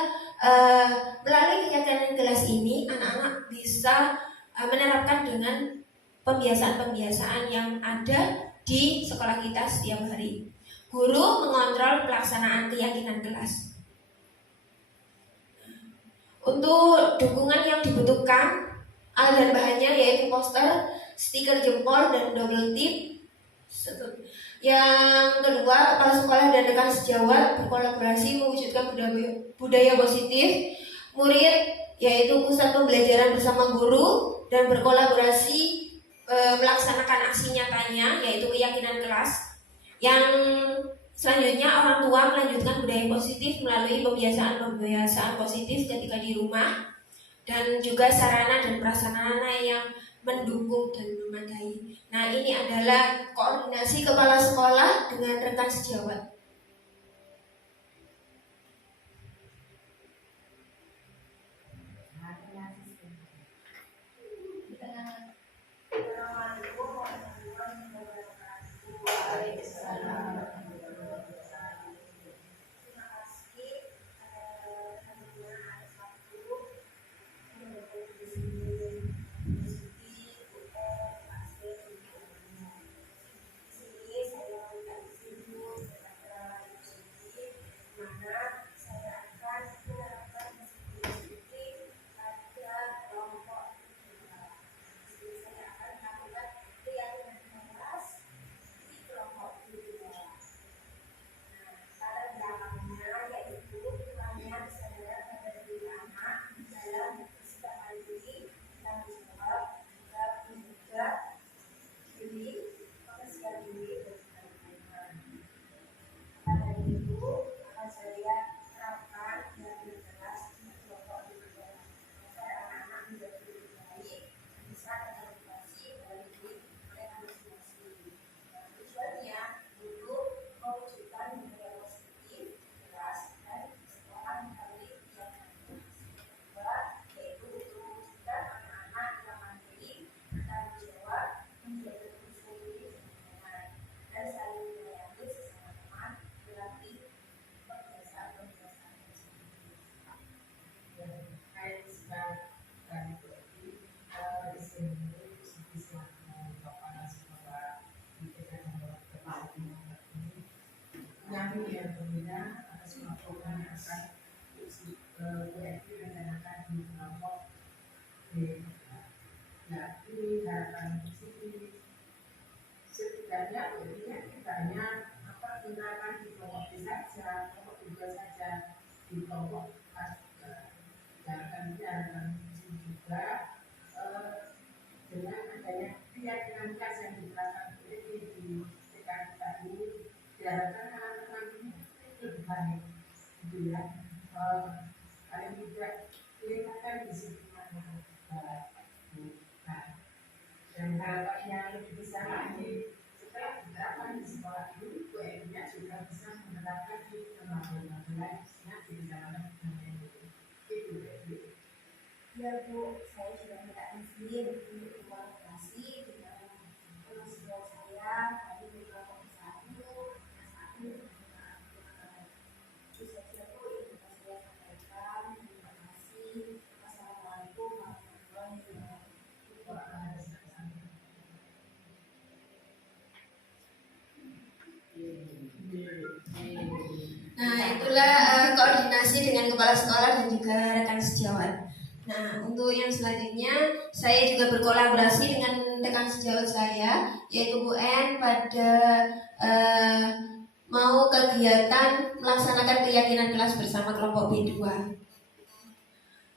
melalui kegiatan kelas ini anak-anak bisa menerapkan dengan pembiasaan-pembiasaan yang ada di sekolah kita setiap hari. Guru mengontrol pelaksanaan keyakinan kelas. Untuk dukungan yang dibutuhkan, alat dan bahannya yaitu poster, stiker jempol, dan double tip. Yang kedua, kepala sekolah dan rekan sejawat berkolaborasi mewujudkan budaya positif. Murid yaitu pusat pembelajaran bersama guru dan berkolaborasi melaksanakan aksi nyatanya yaitu keyakinan kelas. Yang selanjutnya, orang tua melanjutkan budaya positif melalui pembiasaan-pembiasaan positif ketika di rumah, dan juga sarana dan prasarana yang mendukung dan memadai. Nah, ini adalah koordinasi kepala sekolah dengan rekan sejawat. akan UMI rencanakan di kelompok B. Nah, ini harapan positif. Setidaknya UMI-nya tidak hanya gunakan di kelompok B saja, kelompok B2 saja, di kelompok A juga. Dan harapan positif juga dengan adanya keyakinan khas yang diterapkan UMI di TK kita ini, diharapkan anak-anak ini lebih baik, gitu ya. Paling tidak meningkatkan disiplin yang baik. Nah, dan harapannya lebih besar lagi setelah diterapkan di sekolah ini, UMI-nya juga bisa menerapkan di lembaga-lembaga lainnya di dalam itu. Ya Bu, saya sudah minta izin untuk kolaborasi dengan teman-teman saya dari beberapa satu, itu saja Bu yang bisa saya sampaikan. Terima kasih. Wassalamualaikum warahmatullahi wabarakatuh. Nah, itulah koordinasi dengan kepala sekolah dan juga rekan sejawat. Nah, untuk yang selanjutnya, saya juga berkolaborasi dengan rekan sejawat saya, yaitu Bu N, pada mau kegiatan melaksanakan keyakinan kelas bersama kelompok B2.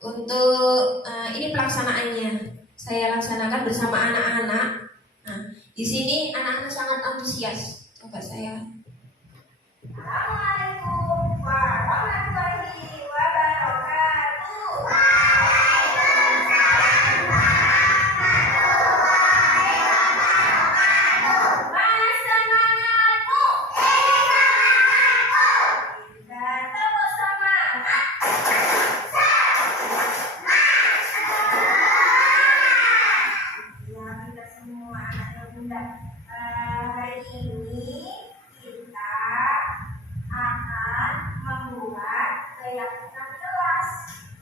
Untuk ini pelaksanaannya, saya laksanakan bersama anak-anak. Nah, di sini anak-anak sangat antusias. Coba saya. Assalamualaikum warahmatullahi wabarakatuh. Mana semangatmu? Kita tepuk semangat. Ya, kita semua anak bunda. Hari ini kita akan membuat keyakinan kelas.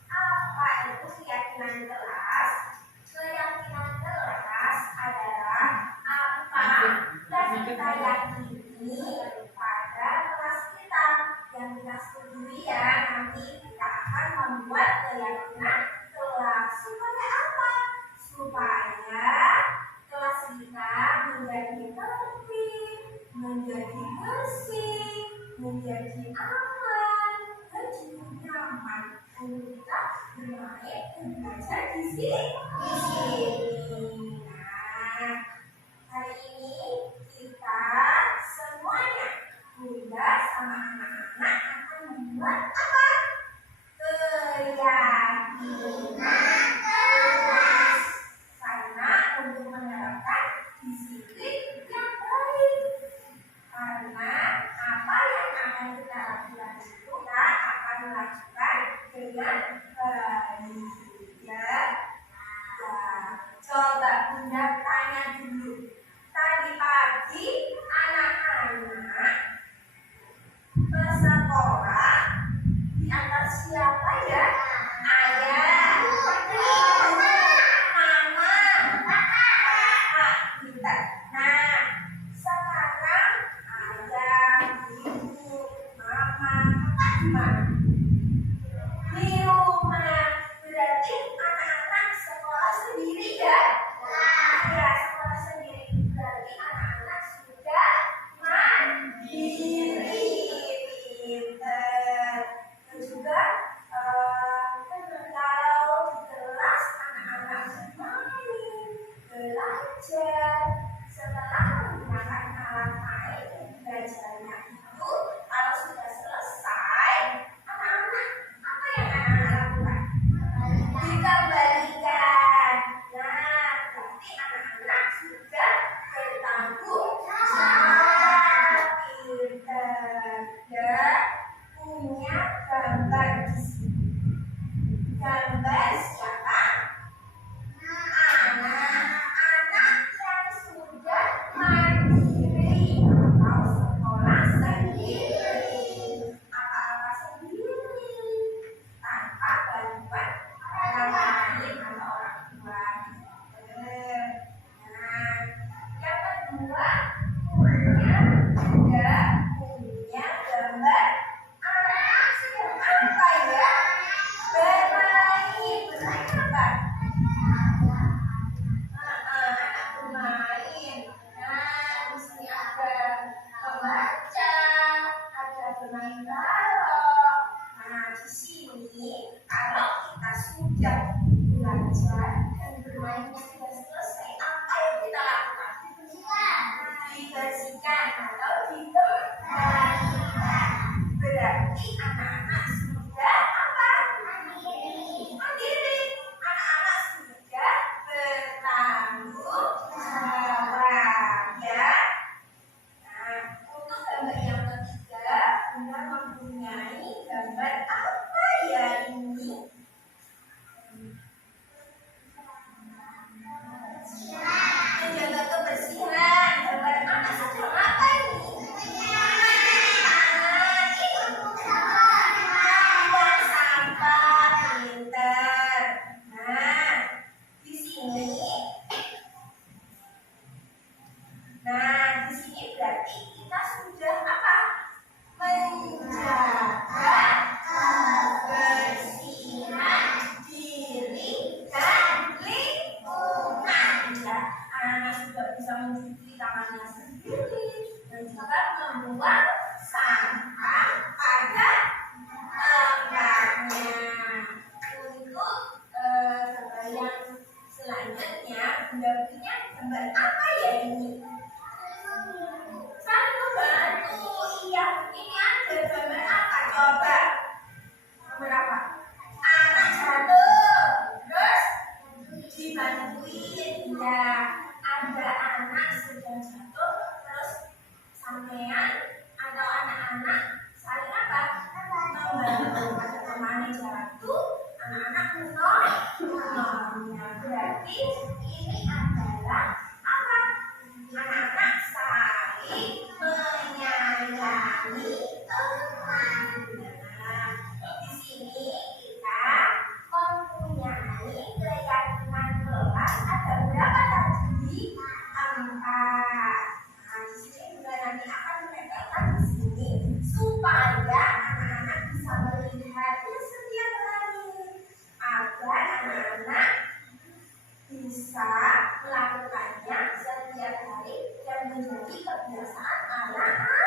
Apa itu keyakinan kelas? Keyakinan kelas adalah apa yang kita yakini pada kelas kita yang kita setujui ya. Nanti kita akan membuat keyakinan kelas. Supaya apa? Supaya kelas kita menjadi tertib, menjadi bersih, menjadi aman, dan juga nyaman untuk kita bermain dan belajar di sini. Nah, hari ini kita semuanya, bunda sama anak-anak akan membuat apa? Keyakinan kelas. Karena untuk menerapkan disiplin yang baik. Karena apa yang akan kita lakukan itu kita akan lakukan dengan baik, ya. Coba bunda tanya dulu. Tadi pagi anak-anak ke sekolah diantar siapa ya? Ayah, mama, kakak, kita. Nah, sekarang ayah, ibu, mama, kakak gimana? Di rumah. Berarti anak-anak sekolah sendiri ya? Ya, sekolah sendiri. Berarti anak-anak sudah mandiri. Pinter. Dan juga kalau di kelas anak-anak bermain, belajar. Setelah menggunakan alat main belajarnya itu, kalau sudah selesai, anak-anak apa yang anak-anak lakukan? Kita gambar apa ya ini? Saling membantu. Iya, ini ada gambar apa? Coba. Gambar apa? Anak jatuh. Terus dibantuin. Ya, ada anak sedang jatuh. Terus sampean atau anak-anak saling apa? Membantu. Ada temannya jatuh, anak-anak menolong. Nah, berarti ini adalah apa? Anak-anak saling menyayangi teman. Nah, di sini kita mempunyai keyakinan kelas ada berapa tadi? 4. Nah, di sini juga nanti akan menempelkan di sini supaya anak-anak bisa melihatnya setiap hari agar anak-anak bisa melakukannya setiap hari dan menjadi kebiasaan anak-anak.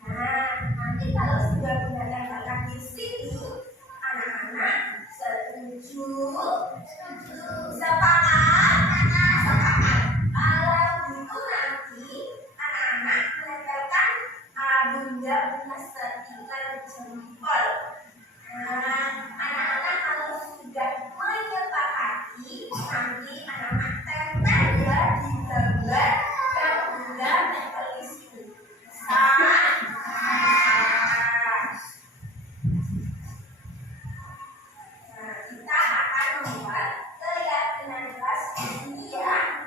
Nah, nanti kalau sudah benar tempelkan di sini, anak-anak setuju? Sepakat? Sepakat. Kalau gitu nanti anak-anak menempelkan bunda punya stiker jempol. Nah, anak-anak kalau sudah menyepakati, nanti anak-anak tempel ya di gambar yang bunda tempel di sini. Nah, kita akan membuat keyakinan kelas ini ya.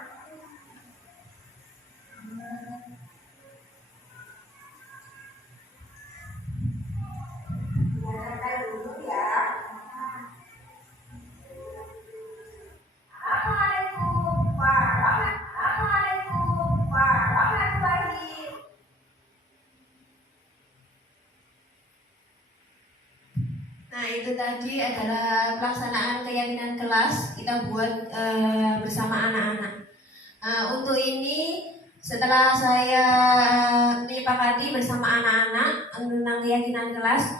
Dengarkan dulu ya. Assalamualaikum warahmatullahi. Nah, itu tadi adalah pelaksanaan keyakinan kelas kita buat bersama anak-anak. Untuk ini setelah saya menyepakati bersama anak-anak tentang keyakinan kelas,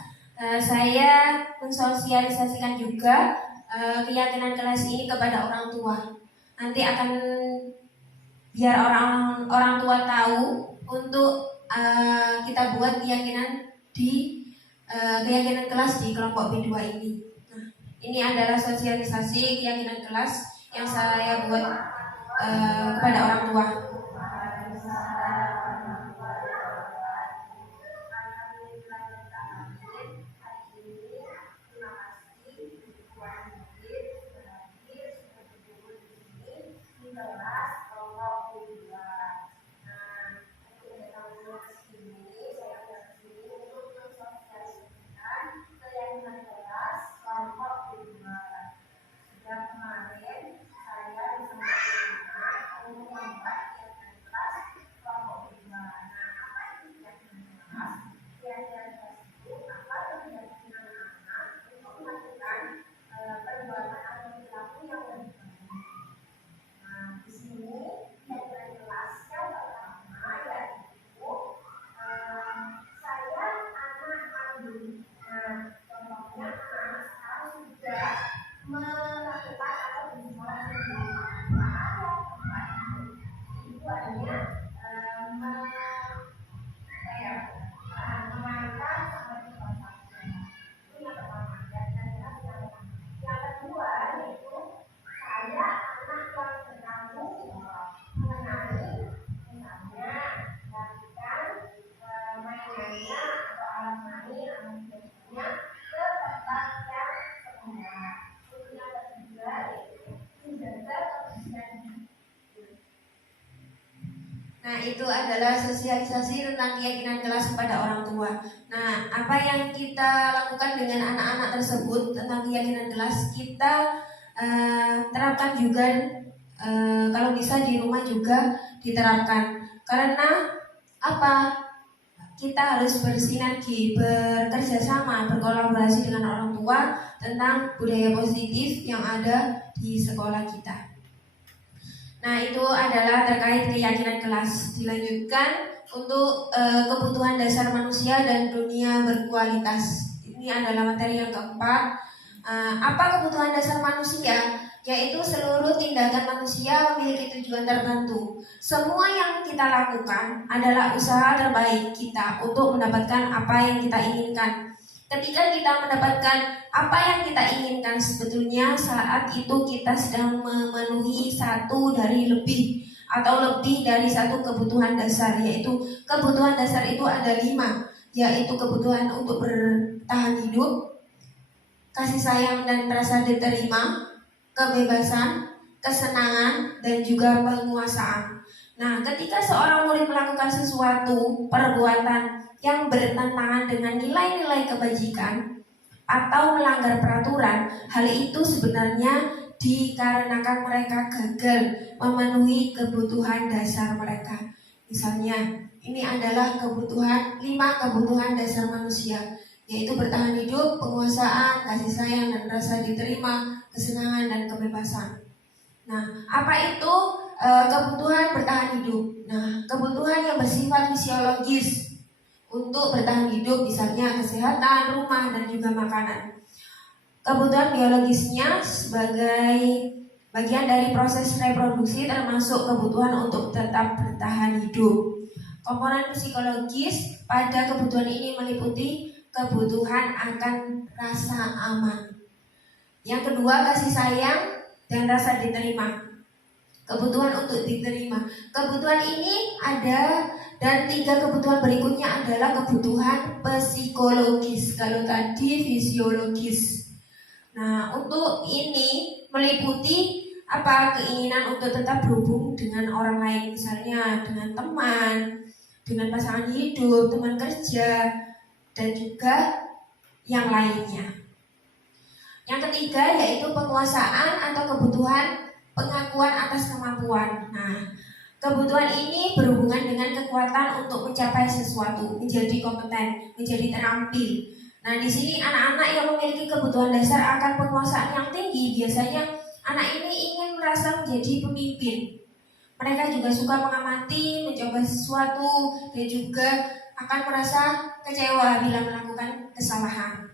saya mensosialisasikan juga keyakinan kelas ini kepada orang tua. Nanti akan biar orang tua tahu untuk kita buat keyakinan di keyakinan kelas di kelompok B2 ini. Nah, ini adalah sosialisasi keyakinan kelas yang saya buat kepada orang tua. Nah, itu adalah sosialisasi tentang keyakinan kelas kepada orang tua. Nah, apa yang kita lakukan dengan anak-anak tersebut tentang keyakinan kelas, kita terapkan juga, kalau bisa di rumah juga diterapkan. Karena apa? Kita harus bersinergi, bekerja sama, berkolaborasi dengan orang tua tentang budaya positif yang ada di sekolah kita. Nah, itu adalah terkait keyakinan kelas. Dilanjutkan untuk kebutuhan dasar manusia dan dunia berkualitas. Ini adalah materi yang keempat. Apa kebutuhan dasar manusia? Yaitu seluruh tindakan manusia memiliki tujuan tertentu. Semua yang kita lakukan adalah usaha terbaik kita untuk mendapatkan apa yang kita inginkan. Ketika kita mendapatkan apa yang kita inginkan, sebetulnya saat itu kita sedang memenuhi satu dari lebih atau lebih dari satu kebutuhan dasar, yaitu kebutuhan dasar itu ada 5, yaitu kebutuhan untuk bertahan hidup, kasih sayang dan rasa diterima, kebebasan, kesenangan, dan juga penguasaan. Nah, ketika seorang murid melakukan sesuatu perbuatan yang bertentangan dengan nilai-nilai kebajikan atau melanggar peraturan, hal itu sebenarnya dikarenakan mereka gagal memenuhi kebutuhan dasar mereka. Misalnya, ini adalah 5 kebutuhan dasar manusia, yaitu bertahan hidup, penguasaan, kasih sayang dan rasa diterima, kesenangan dan kebebasan. Nah, apa itu kebutuhan bertahan hidup? Nah, kebutuhan yang bersifat fisiologis untuk bertahan hidup, misalnya kesehatan, rumah dan juga makanan. Kebutuhan biologisnya sebagai bagian dari proses reproduksi, termasuk kebutuhan untuk tetap bertahan hidup. Komponen psikologis pada kebutuhan ini meliputi kebutuhan akan rasa aman. Yang kedua, kasih sayang dan rasa diterima. Kebutuhan untuk diterima. Kebutuhan ini ada, dan 3 kebutuhan berikutnya adalah kebutuhan psikologis. Kalau tadi fisiologis. Nah, untuk ini meliputi keinginan untuk tetap berhubung dengan orang lain, misalnya dengan teman, dengan pasangan hidup, teman kerja, dan juga yang lainnya. Yang ketiga yaitu penguasaan atau kebutuhan pengakuan atas kemampuan. Nah, kebutuhan ini berhubungan dengan kekuatan untuk mencapai sesuatu, menjadi kompeten, menjadi terampil. Nah, di sini anak-anak yang memiliki kebutuhan dasar akan penguasaan yang tinggi, biasanya anak ini ingin merasa menjadi pemimpin. Mereka juga suka mengamati, mencoba sesuatu, dan juga akan merasa kecewa bila melakukan kesalahan.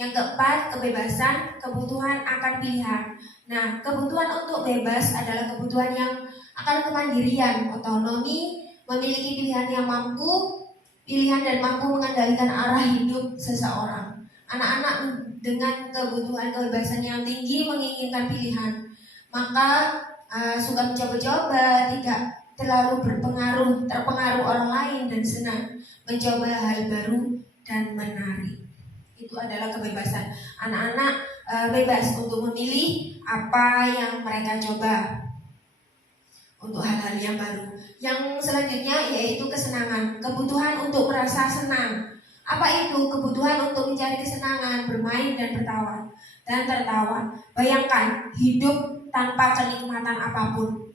Yang keempat, kebebasan, kebutuhan akan pilihan. Nah, kebutuhan untuk bebas adalah kebutuhan yang akan kemandirian, otonomi, memiliki pilihan dan mampu mengendalikan arah hidup seseorang. Anak-anak dengan kebutuhan kebebasan yang tinggi menginginkan pilihan, maka suka mencoba-coba, tidak terlalu terpengaruh orang lain, dan senang mencoba hal baru dan menarik. Itu adalah kebebasan. Anak-anak bebas untuk memilih apa yang mereka coba untuk hal-hal yang baru. Yang selanjutnya yaitu kesenangan, kebutuhan untuk merasa senang. Apa itu? Kebutuhan untuk mencari kesenangan, bermain dan tertawa. Bayangkan hidup tanpa kenikmatan apapun.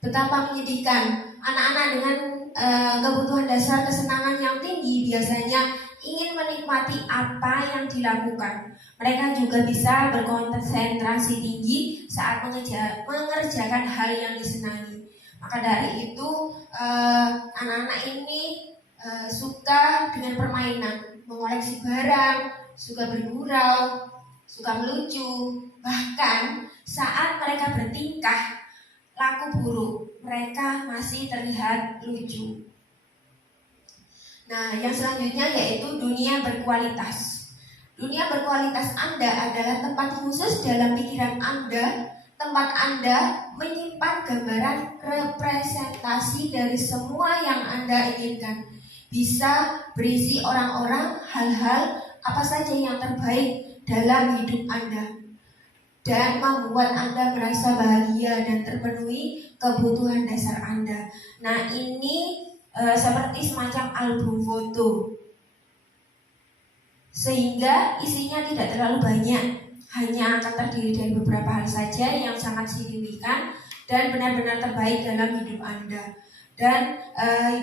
Betapa menyedihkan. Anak-anak dengan kebutuhan dasar kesenangan yang tinggi biasanya ingin menikmati apa yang dilakukan. Mereka juga bisa berkonsentrasi tinggi saat mengerjakan hal yang disenangi. Maka dari itu anak-anak ini suka dengan permainan, mengoleksi barang, suka bergurau, suka melucu. Bahkan saat mereka bertingkah laku buruk, mereka masih terlihat lucu. Nah, yang selanjutnya yaitu dunia berkualitas. Dunia berkualitas Anda adalah tempat khusus dalam pikiran Anda, tempat Anda menyimpan gambaran representasi dari semua yang Anda inginkan. Bisa berisi orang-orang, hal-hal, apa saja yang terbaik dalam hidup Anda, dan membuat Anda merasa bahagia dan terpenuhi kebutuhan dasar Anda. Nah, ini seperti semacam album foto, sehingga isinya tidak terlalu banyak, hanya akan terdiri dari beberapa hal saja yang sangat signifikan dan benar-benar terbaik dalam hidup Anda. Dan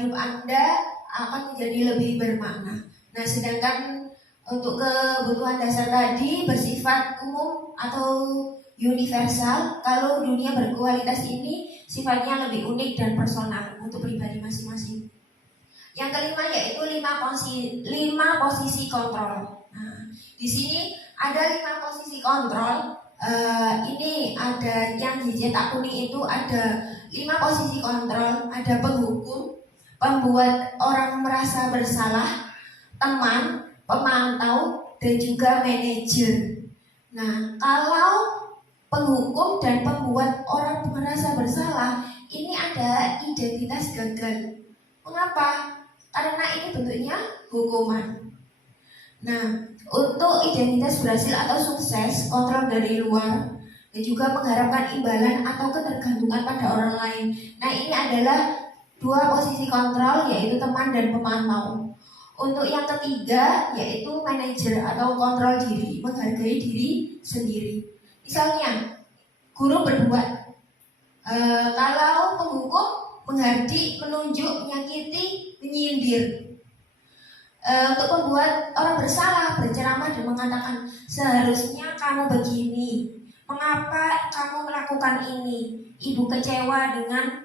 hidup Anda akan menjadi lebih bermakna. Nah, sedangkan untuk kebutuhan dasar tadi bersifat umum atau universal. Kalau dunia berkualitas ini sifatnya lebih unik dan personal untuk pribadi masing-masing. Yang kelima yaitu 5 posisi kontrol. Nah, di sini Ada 5 posisi kontrol. Ini ada yang dicetak kuning itu ada 5 posisi kontrol. Ada penghukum, pembuat orang merasa bersalah, teman, pemantau, dan juga manajer. Nah, kalau penghukum dan pembuat orang merasa bersalah, ini ada identitas gagal. Mengapa? Karena ini bentuknya hukuman. Nah, untuk identitas berhasil atau sukses, kontrol dari luar, dan juga mengharapkan imbalan atau ketergantungan pada orang lain. Nah, ini adalah 2 posisi kontrol, yaitu teman dan pemantau. Untuk yang ketiga, yaitu manajer atau kontrol diri, menghargai diri sendiri. Misalnya, guru berbuat. Kalau penghukum menghardik, menunjuk, menyakiti, menyindir. Untuk membuat orang bersalah, berceramah dan mengatakan seharusnya kamu begini, mengapa kamu melakukan ini, ibu kecewa dengan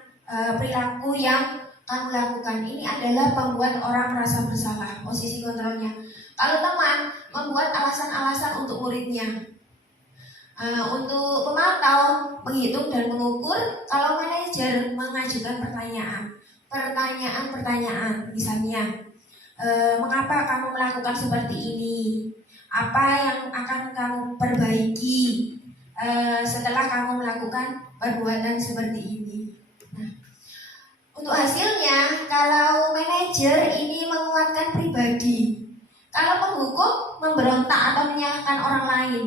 perilaku yang kamu lakukan. Ini adalah membuat orang merasa bersalah, posisi kontrolnya. Kalau teman, membuat alasan-alasan untuk muridnya. Untuk pemantau, menghitung dan mengukur. Kalau manajer, mengajukan pertanyaan, misalnya mengapa kamu melakukan seperti ini, apa yang akan kamu perbaiki setelah kamu melakukan perbuatan seperti ini. Nah, untuk hasilnya, kalau manajer ini menguatkan pribadi, kalau penghukum memberontak atau menyalahkan orang lain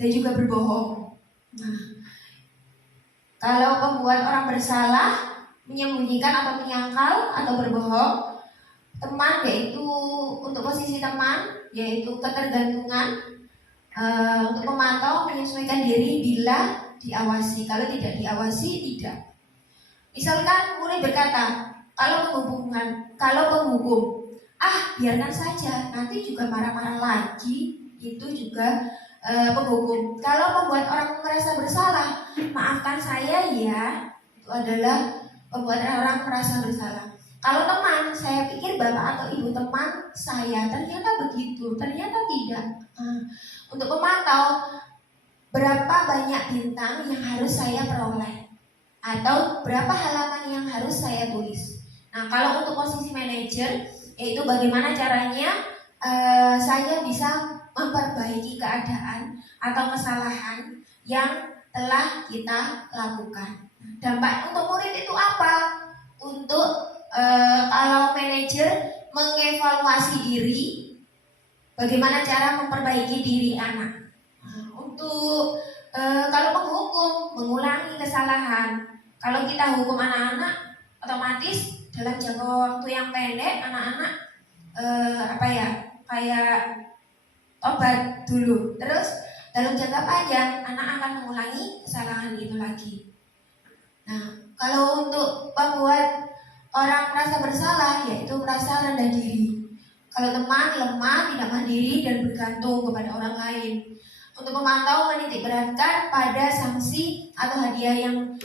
dan juga berbohong. Nah, kalau pembuat orang bersalah, menyembunyikan atau menyangkal atau berbohong. Teman, yaitu untuk posisi teman, yaitu ketergantungan. Untuk pemantau, menyesuaikan diri bila diawasi. Kalau tidak diawasi, tidak. Misalkan murid berkata, kalau penghukum, biarkan saja, nanti juga marah-marah lagi. Itu juga penghukum. Kalau membuat orang merasa bersalah, maafkan saya ya, itu adalah membuat orang merasa bersalah. Kalau teman, saya pikir bapak atau ibu teman saya, ternyata begitu, ternyata tidak. Untuk pemantau, berapa banyak bintang yang harus saya peroleh, atau berapa halaman yang harus saya tulis. Nah, kalau untuk posisi manajer, yaitu bagaimana caranya saya bisa memperbaiki keadaan atau kesalahan yang telah kita lakukan. Dampak untuk murid itu apa? Untuk kalau manajer mengevaluasi diri, bagaimana cara memperbaiki diri anak. Untuk kalau penghukum mengulangi kesalahan. Kalau kita hukum anak-anak, otomatis dalam jangka waktu yang pendek anak-anak kayak tobat dulu. Terus dalam jangka panjang anak akan mengulangi kesalahan itu lagi. Nah, kalau untuk membuat orang merasa bersalah, yaitu merasa rendah diri. Kalau teman lemah, tidak mandiri dan bergantung kepada orang lain. Untuk pemantau, menitik beratkan pada sanksi atau hadiah yang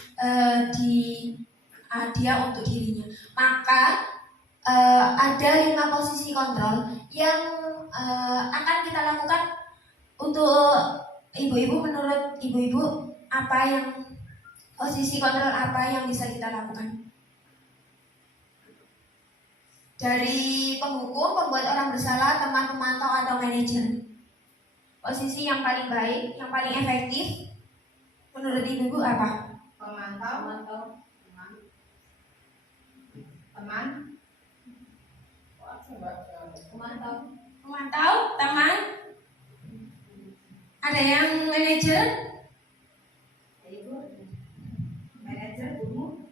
hadiah untuk dirinya. Maka ada 5 posisi kontrol yang akan kita lakukan. Untuk ibu-ibu, menurut ibu-ibu apa yang posisi kontrol apa yang bisa kita lakukan? Dari penghukum, pembuat orang bersalah, teman pemantau atau manajer. Posisi yang paling baik, yang paling efektif menurut ibu apa? Pemantau. Pemantau, teman. Ada yang manajer? Manajer dulu.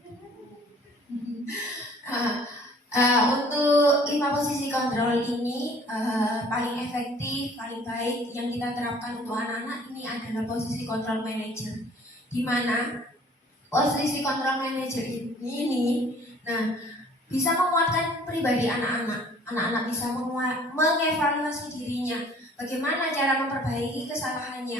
Untuk 5 posisi kontrol ini paling efektif, paling baik yang kita terapkan untuk anak-anak ini adalah posisi kontrol manajer. Di mana posisi kontrol manajer ini bisa menguatkan pribadi anak-anak. Anak-anak bisa mengevaluasi dirinya, bagaimana cara memperbaiki kesalahannya.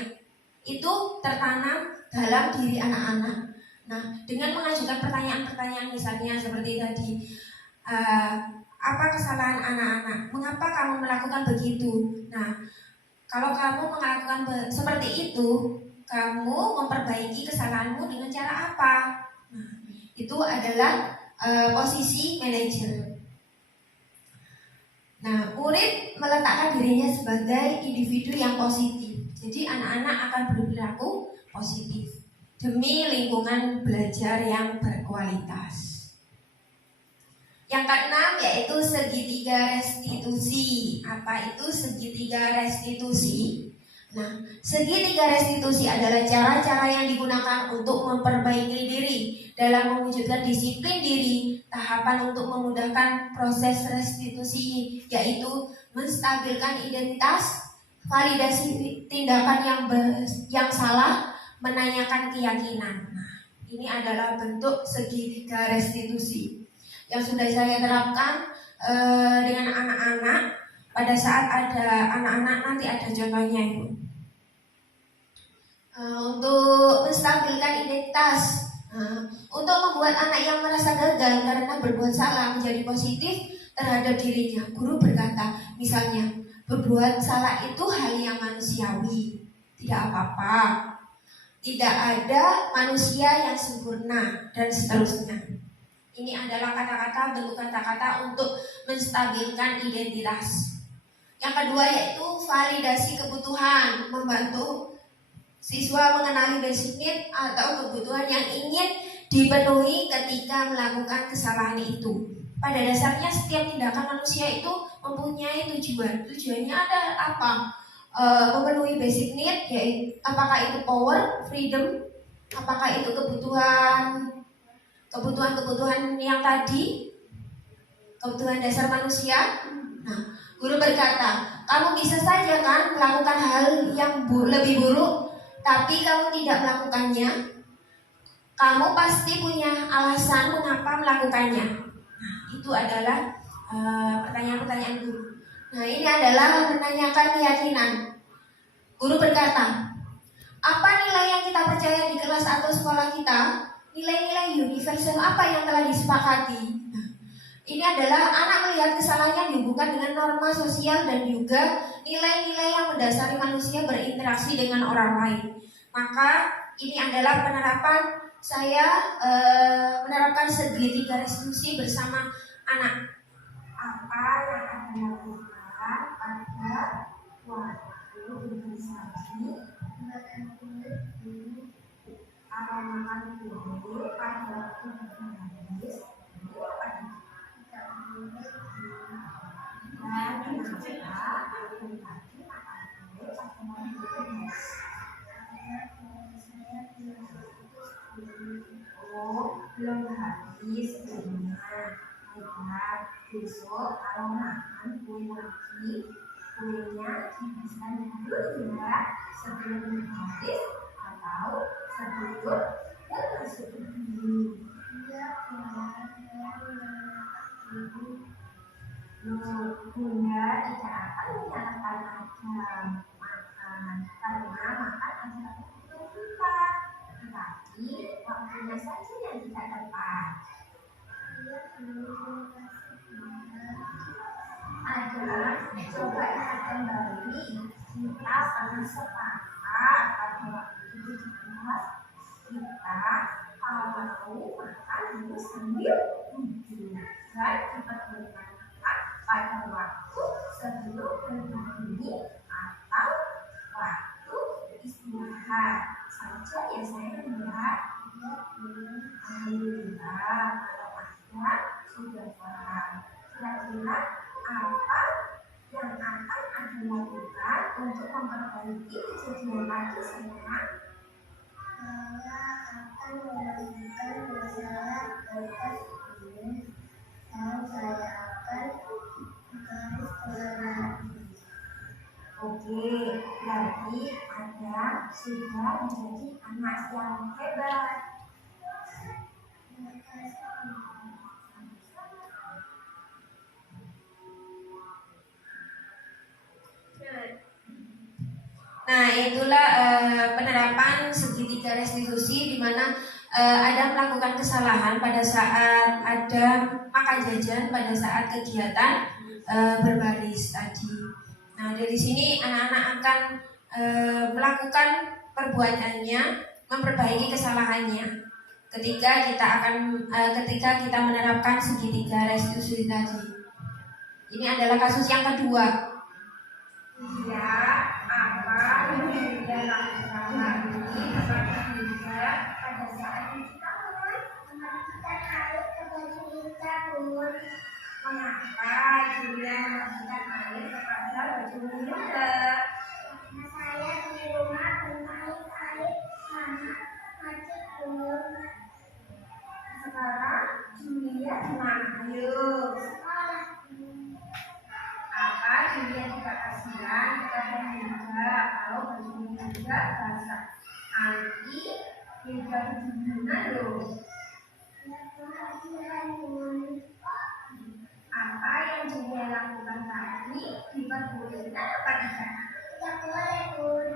Itu tertanam dalam diri anak-anak. Nah, dengan mengajukan pertanyaan-pertanyaan misalnya seperti tadi, apa kesalahan anak-anak? Mengapa kamu melakukan begitu? Nah, Kalau kamu melakukan seperti itu, kamu memperbaiki kesalahanmu dengan cara apa? Nah, itu adalah posisi manajer. Nah, murid meletakkan dirinya sebagai individu yang positif. Jadi anak-anak akan berperilaku positif demi lingkungan belajar yang berkualitas. Yang keenam yaitu segitiga restitusi. Apa itu segitiga restitusi? Nah, segitiga restitusi adalah cara-cara yang digunakan untuk memperbaiki diri dalam mewujudkan disiplin diri, tahapan untuk memudahkan proses restitusi, yaitu menstabilkan identitas, validasi tindakan yang salah, menanyakan keyakinan. Nah, ini adalah bentuk segitiga restitusi yang sudah saya terapkan dengan anak-anak. Pada saat ada anak-anak nanti ada contohnya itu. Untuk menstabilkan identitas, untuk membuat anak yang merasa gagal karena berbuat salah menjadi positif terhadap dirinya. Guru berkata, misalnya, berbuat salah itu hal yang manusiawi, tidak apa-apa. Tidak ada manusia yang sempurna dan seterusnya. Ini adalah kata-kata, bentuk kata-kata untuk menstabilkan identitas. Yang kedua yaitu validasi kebutuhan, membantu siswa mengenali basic need atau kebutuhan yang ingin dipenuhi ketika melakukan kesalahan itu. Pada dasarnya setiap tindakan manusia itu mempunyai tujuan. Tujuannya ada apa? Memenuhi basic need, yaitu apakah itu power, freedom, apakah itu kebutuhan yang tadi, kebutuhan dasar manusia. Nah, guru berkata, kamu bisa saja kan melakukan hal yang lebih buruk, tapi kamu tidak melakukannya. Kamu pasti punya alasan mengapa melakukannya. Nah, itu adalah pertanyaan-pertanyaan guru. Nah, ini adalah menanyakan keyakinan. Guru berkata, apa nilai yang kita percaya di kelas atau sekolah kita? Nilai-nilai universal apa yang telah disepakati? Nah, ini adalah anak melihat kesalahannya dihubungkan dengan norma sosial dan juga nilai-nilai yang mendasari manusia berinteraksi dengan orang lain. Maka ini adalah penerapan saya menerapkan segitiga restitusi bersama anak. Apa yang akan dilakukan pada waktu investasi aromakan kue pada waktu habis dan belum habis baiklah, besok kalau makan kue lagi, kuenya dipesan dulu ya sebelum habis atau sebelum masuk ini. Bunda tidak akan menyalahkan Adam makan karena makan adalah kebutuhan kita, tetapi waktunya saja yang tidak tepat. Adalah coba ingat kembali kita pernah sepakat pada waktu itu dibahas kita kalau makan dulu sambil duduk dan diperbolehkan pada waktu sebelum berdiri atau waktu istirahat saja ya saya melihat. Alhamdulillah kalau ada sudah paham. Kira-kira apa yang akan Anda lakukan untuk memperbaiki kejadian tadi sayang? Saya akan melakukan masalah atas ini dan saya akan garis toleransi. Oke, berarti Anda sudah menjadi anak yang hebat. Nah, itulah penerapan segitiga restitusi di mana ada melakukan kesalahan pada saat ada makan jajan pada saat kegiatan berbaris tadi. Nah, dari sini anak-anak akan melakukan perbuatannya, memperbaiki kesalahannya. Ketika kita menerapkan segitiga restitusi tadi. Ini adalah kasus yang kedua. Ya, apa yang dia lakukan hari ini kepada juga pada saat cuci tangan, memasukkan air ke baju kita pun. Mengapa Julia memasukkan air kepada baju Yuda? Karena saya di rumah bermain air sama adik pun. Sekarang Julia di mana? Ayo. Sekolah. Apa Julia tidak kasihan kepada Yuda kalau baju Yuda basah? Nanti Yuda kedinginan loh. Ya, kasihan pun. Apa yang Julia lakukan tadi diperbolehkan apa tidak? Tidak boleh pun.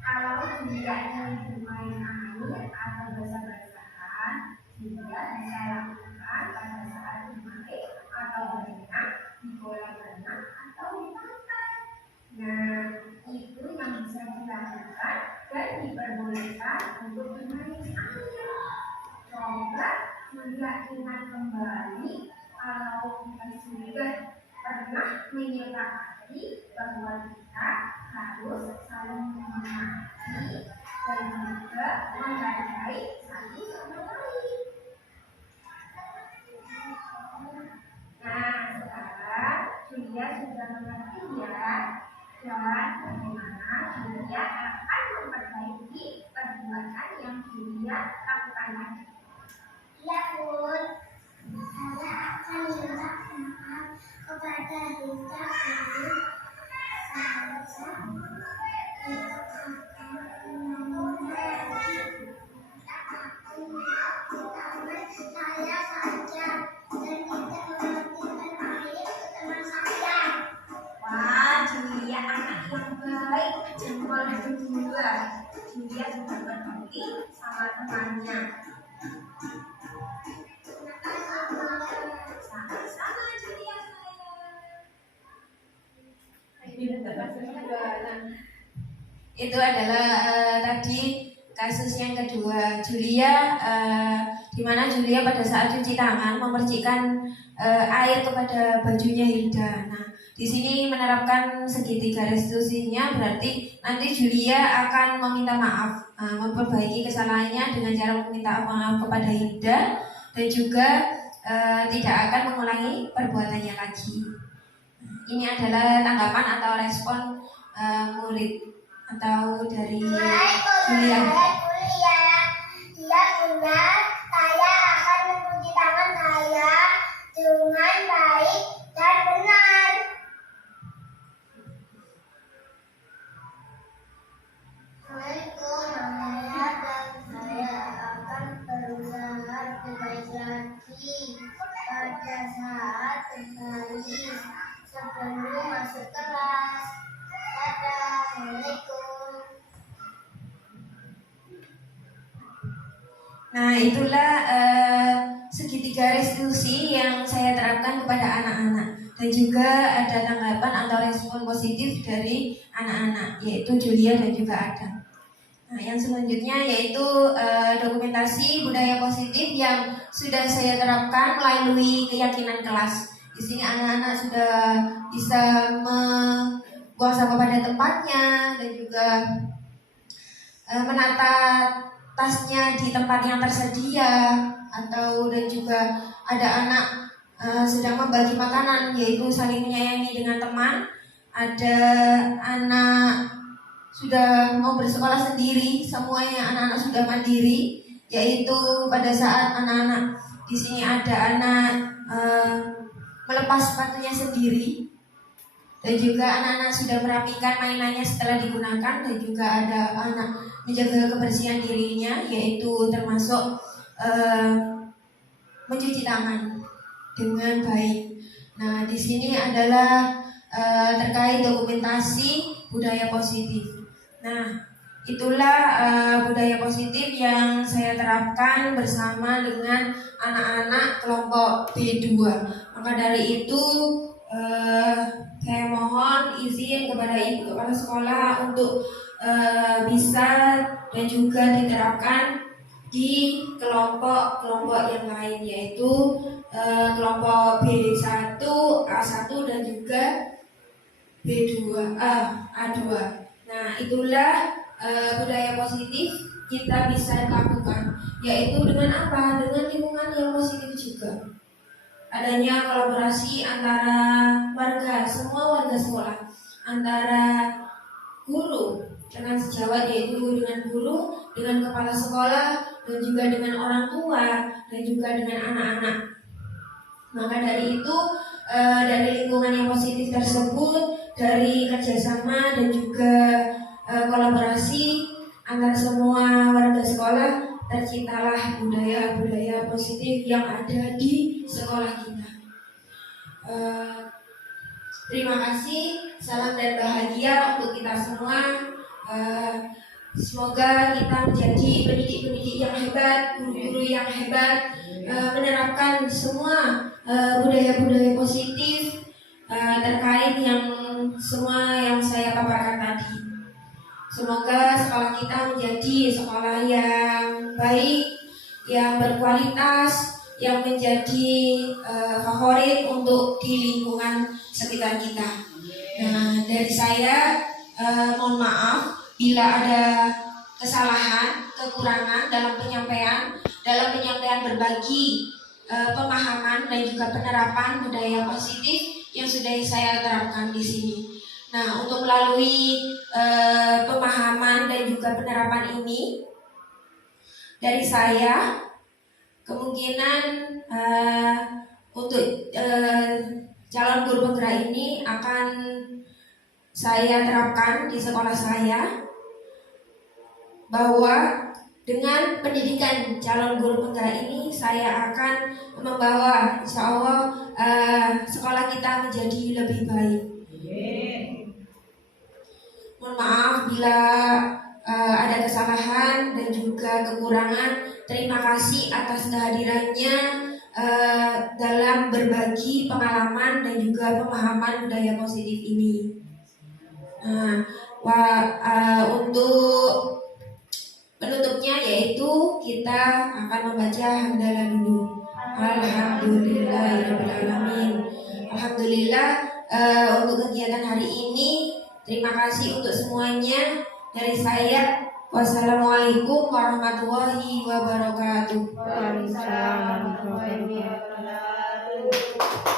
Kalau Julia ingin bermain air atau basah-basahan, Julia bisa lakukan pada saat bermain atau berenang di kolam renang atau di pantai. Nah, itu yang bisa dilakukan dan diperbolehkan untuk bermain air. Coba Julia ingat kembali kalau kita sudah pernah menyepakati bahwa kita harus saling menghormati dan juga menghargai saling sama lain. Nah, sekarang Julia sudah mengerti ya, dan bagaimana Julia akan memperbaiki perbuatan yang Julia lakukan tadi. Ya pun, saya akan minta maaf kepada Yuda pun. Saya saja dan tidak mematikan air ke teman saya. Wah, Julia anak yang baik, jempol kedua. Julia sudah berbagi sama temannya. Sama-sama Julia sayang. Itu adalah tadi kasus yang kedua, Julia, di mana Julia pada saat cuci tangan memercikkan air kepada bajunya Hilda. Nah, di sini menerapkan segitiga restitusinya, berarti nanti Julia akan meminta maaf, memperbaiki kesalahannya dengan cara meminta maaf kepada Hilda dan juga tidak akan mengulangi perbuatannya lagi. Ini adalah tanggapan atau respon murid atau dari Julia. Dia benar, saya akan mencuci tangan saya dengan baik dan benar. Assalamualaikum, dan saya akan berusaha lebih baik lagi pada saat kembali sebelum masuk kelas. Assalamualaikum. Nah, itulah segitiga restitusi yang saya terapkan kepada anak-anak, dan juga ada tanggapan atau respon positif dari anak-anak, yaitu Julia dan juga Adam. Nah, yang selanjutnya yaitu dokumentasi budaya positif yang sudah saya terapkan melalui keyakinan kelas. Di sini anak-anak sudah bisa buang sampah pada tempatnya dan juga menata tasnya di tempat yang tersedia, dan juga ada anak sedang membagi makanan, yaitu saling menyayangi dengan teman. Ada anak sudah mau bersekolah sendiri, semuanya anak-anak sudah mandiri, yaitu pada saat anak-anak di sini ada anak melepas sepatunya sendiri, dan juga anak-anak sudah merapikan mainannya setelah digunakan, dan juga ada anak menjaga kebersihan dirinya, yaitu termasuk mencuci tangan dengan baik. Nah, di sini adalah terkait dokumentasi budaya positif. Nah, itulah budaya positif yang saya terapkan bersama dengan anak-anak kelompok B2. Maka dari itu saya mohon izin kepada Ibu Kepala Sekolah untuk bisa dan juga diterapkan di kelompok-kelompok yang lain, yaitu kelompok B1, A1 dan juga B2, A2. Nah, itulah budaya positif kita bisa lakukan, yaitu dengan apa? Dengan lingkungan yang positif juga. Adanya kolaborasi antara warga, semua warga sekolah, antara guru dengan sejawat, yaitu dengan guru, dengan kepala sekolah, dan juga dengan orang tua, dan juga dengan anak-anak. Maka dari itu, dari lingkungan yang positif tersebut, dari kerjasama dan juga kolaborasi antara semua warga sekolah, terciptalah budaya-budaya positif yang ada di sekolah kita. Terima kasih, salam dan bahagia untuk kita semua. Semoga kita menjadi pendidik-pendidik yang hebat, guru-guru yang hebat, menerapkan semua budaya-budaya positif terkait yang semua yang saya paparkan tadi. Semoga sekolah kita menjadi sekolah yang baik, yang berkualitas, yang menjadi favorit untuk di lingkungan sekitar kita. Nah, dari saya mohon maaf bila ada kesalahan, kekurangan dalam penyampaian berbagi pemahaman dan juga penerapan budaya positif yang sudah saya terapkan di sini. Nah, untuk melalui pemahaman dan juga penerapan ini dari saya, kemungkinan untuk calon guru penggerak ini akan saya terapkan di sekolah saya, bahwa dengan pendidikan calon guru penggerak ini saya akan membawa, insya Allah, sekolah kita menjadi lebih baik. Mohon maaf bila ada kesalahan dan juga kekurangan. Terima kasih atas kehadirannya dalam berbagi pengalaman dan juga pemahaman budaya positif ini. Untuk penutupnya yaitu kita akan membaca hamdalah dulu. Alhamdulillahirrahmanirrahim. Alhamdulillah untuk kegiatan hari ini. Terima kasih untuk semuanya. Dari saya, wassalamualaikum warahmatullahi wabarakatuh. Waalaikumsalam warahmatullahi wabarakatuh.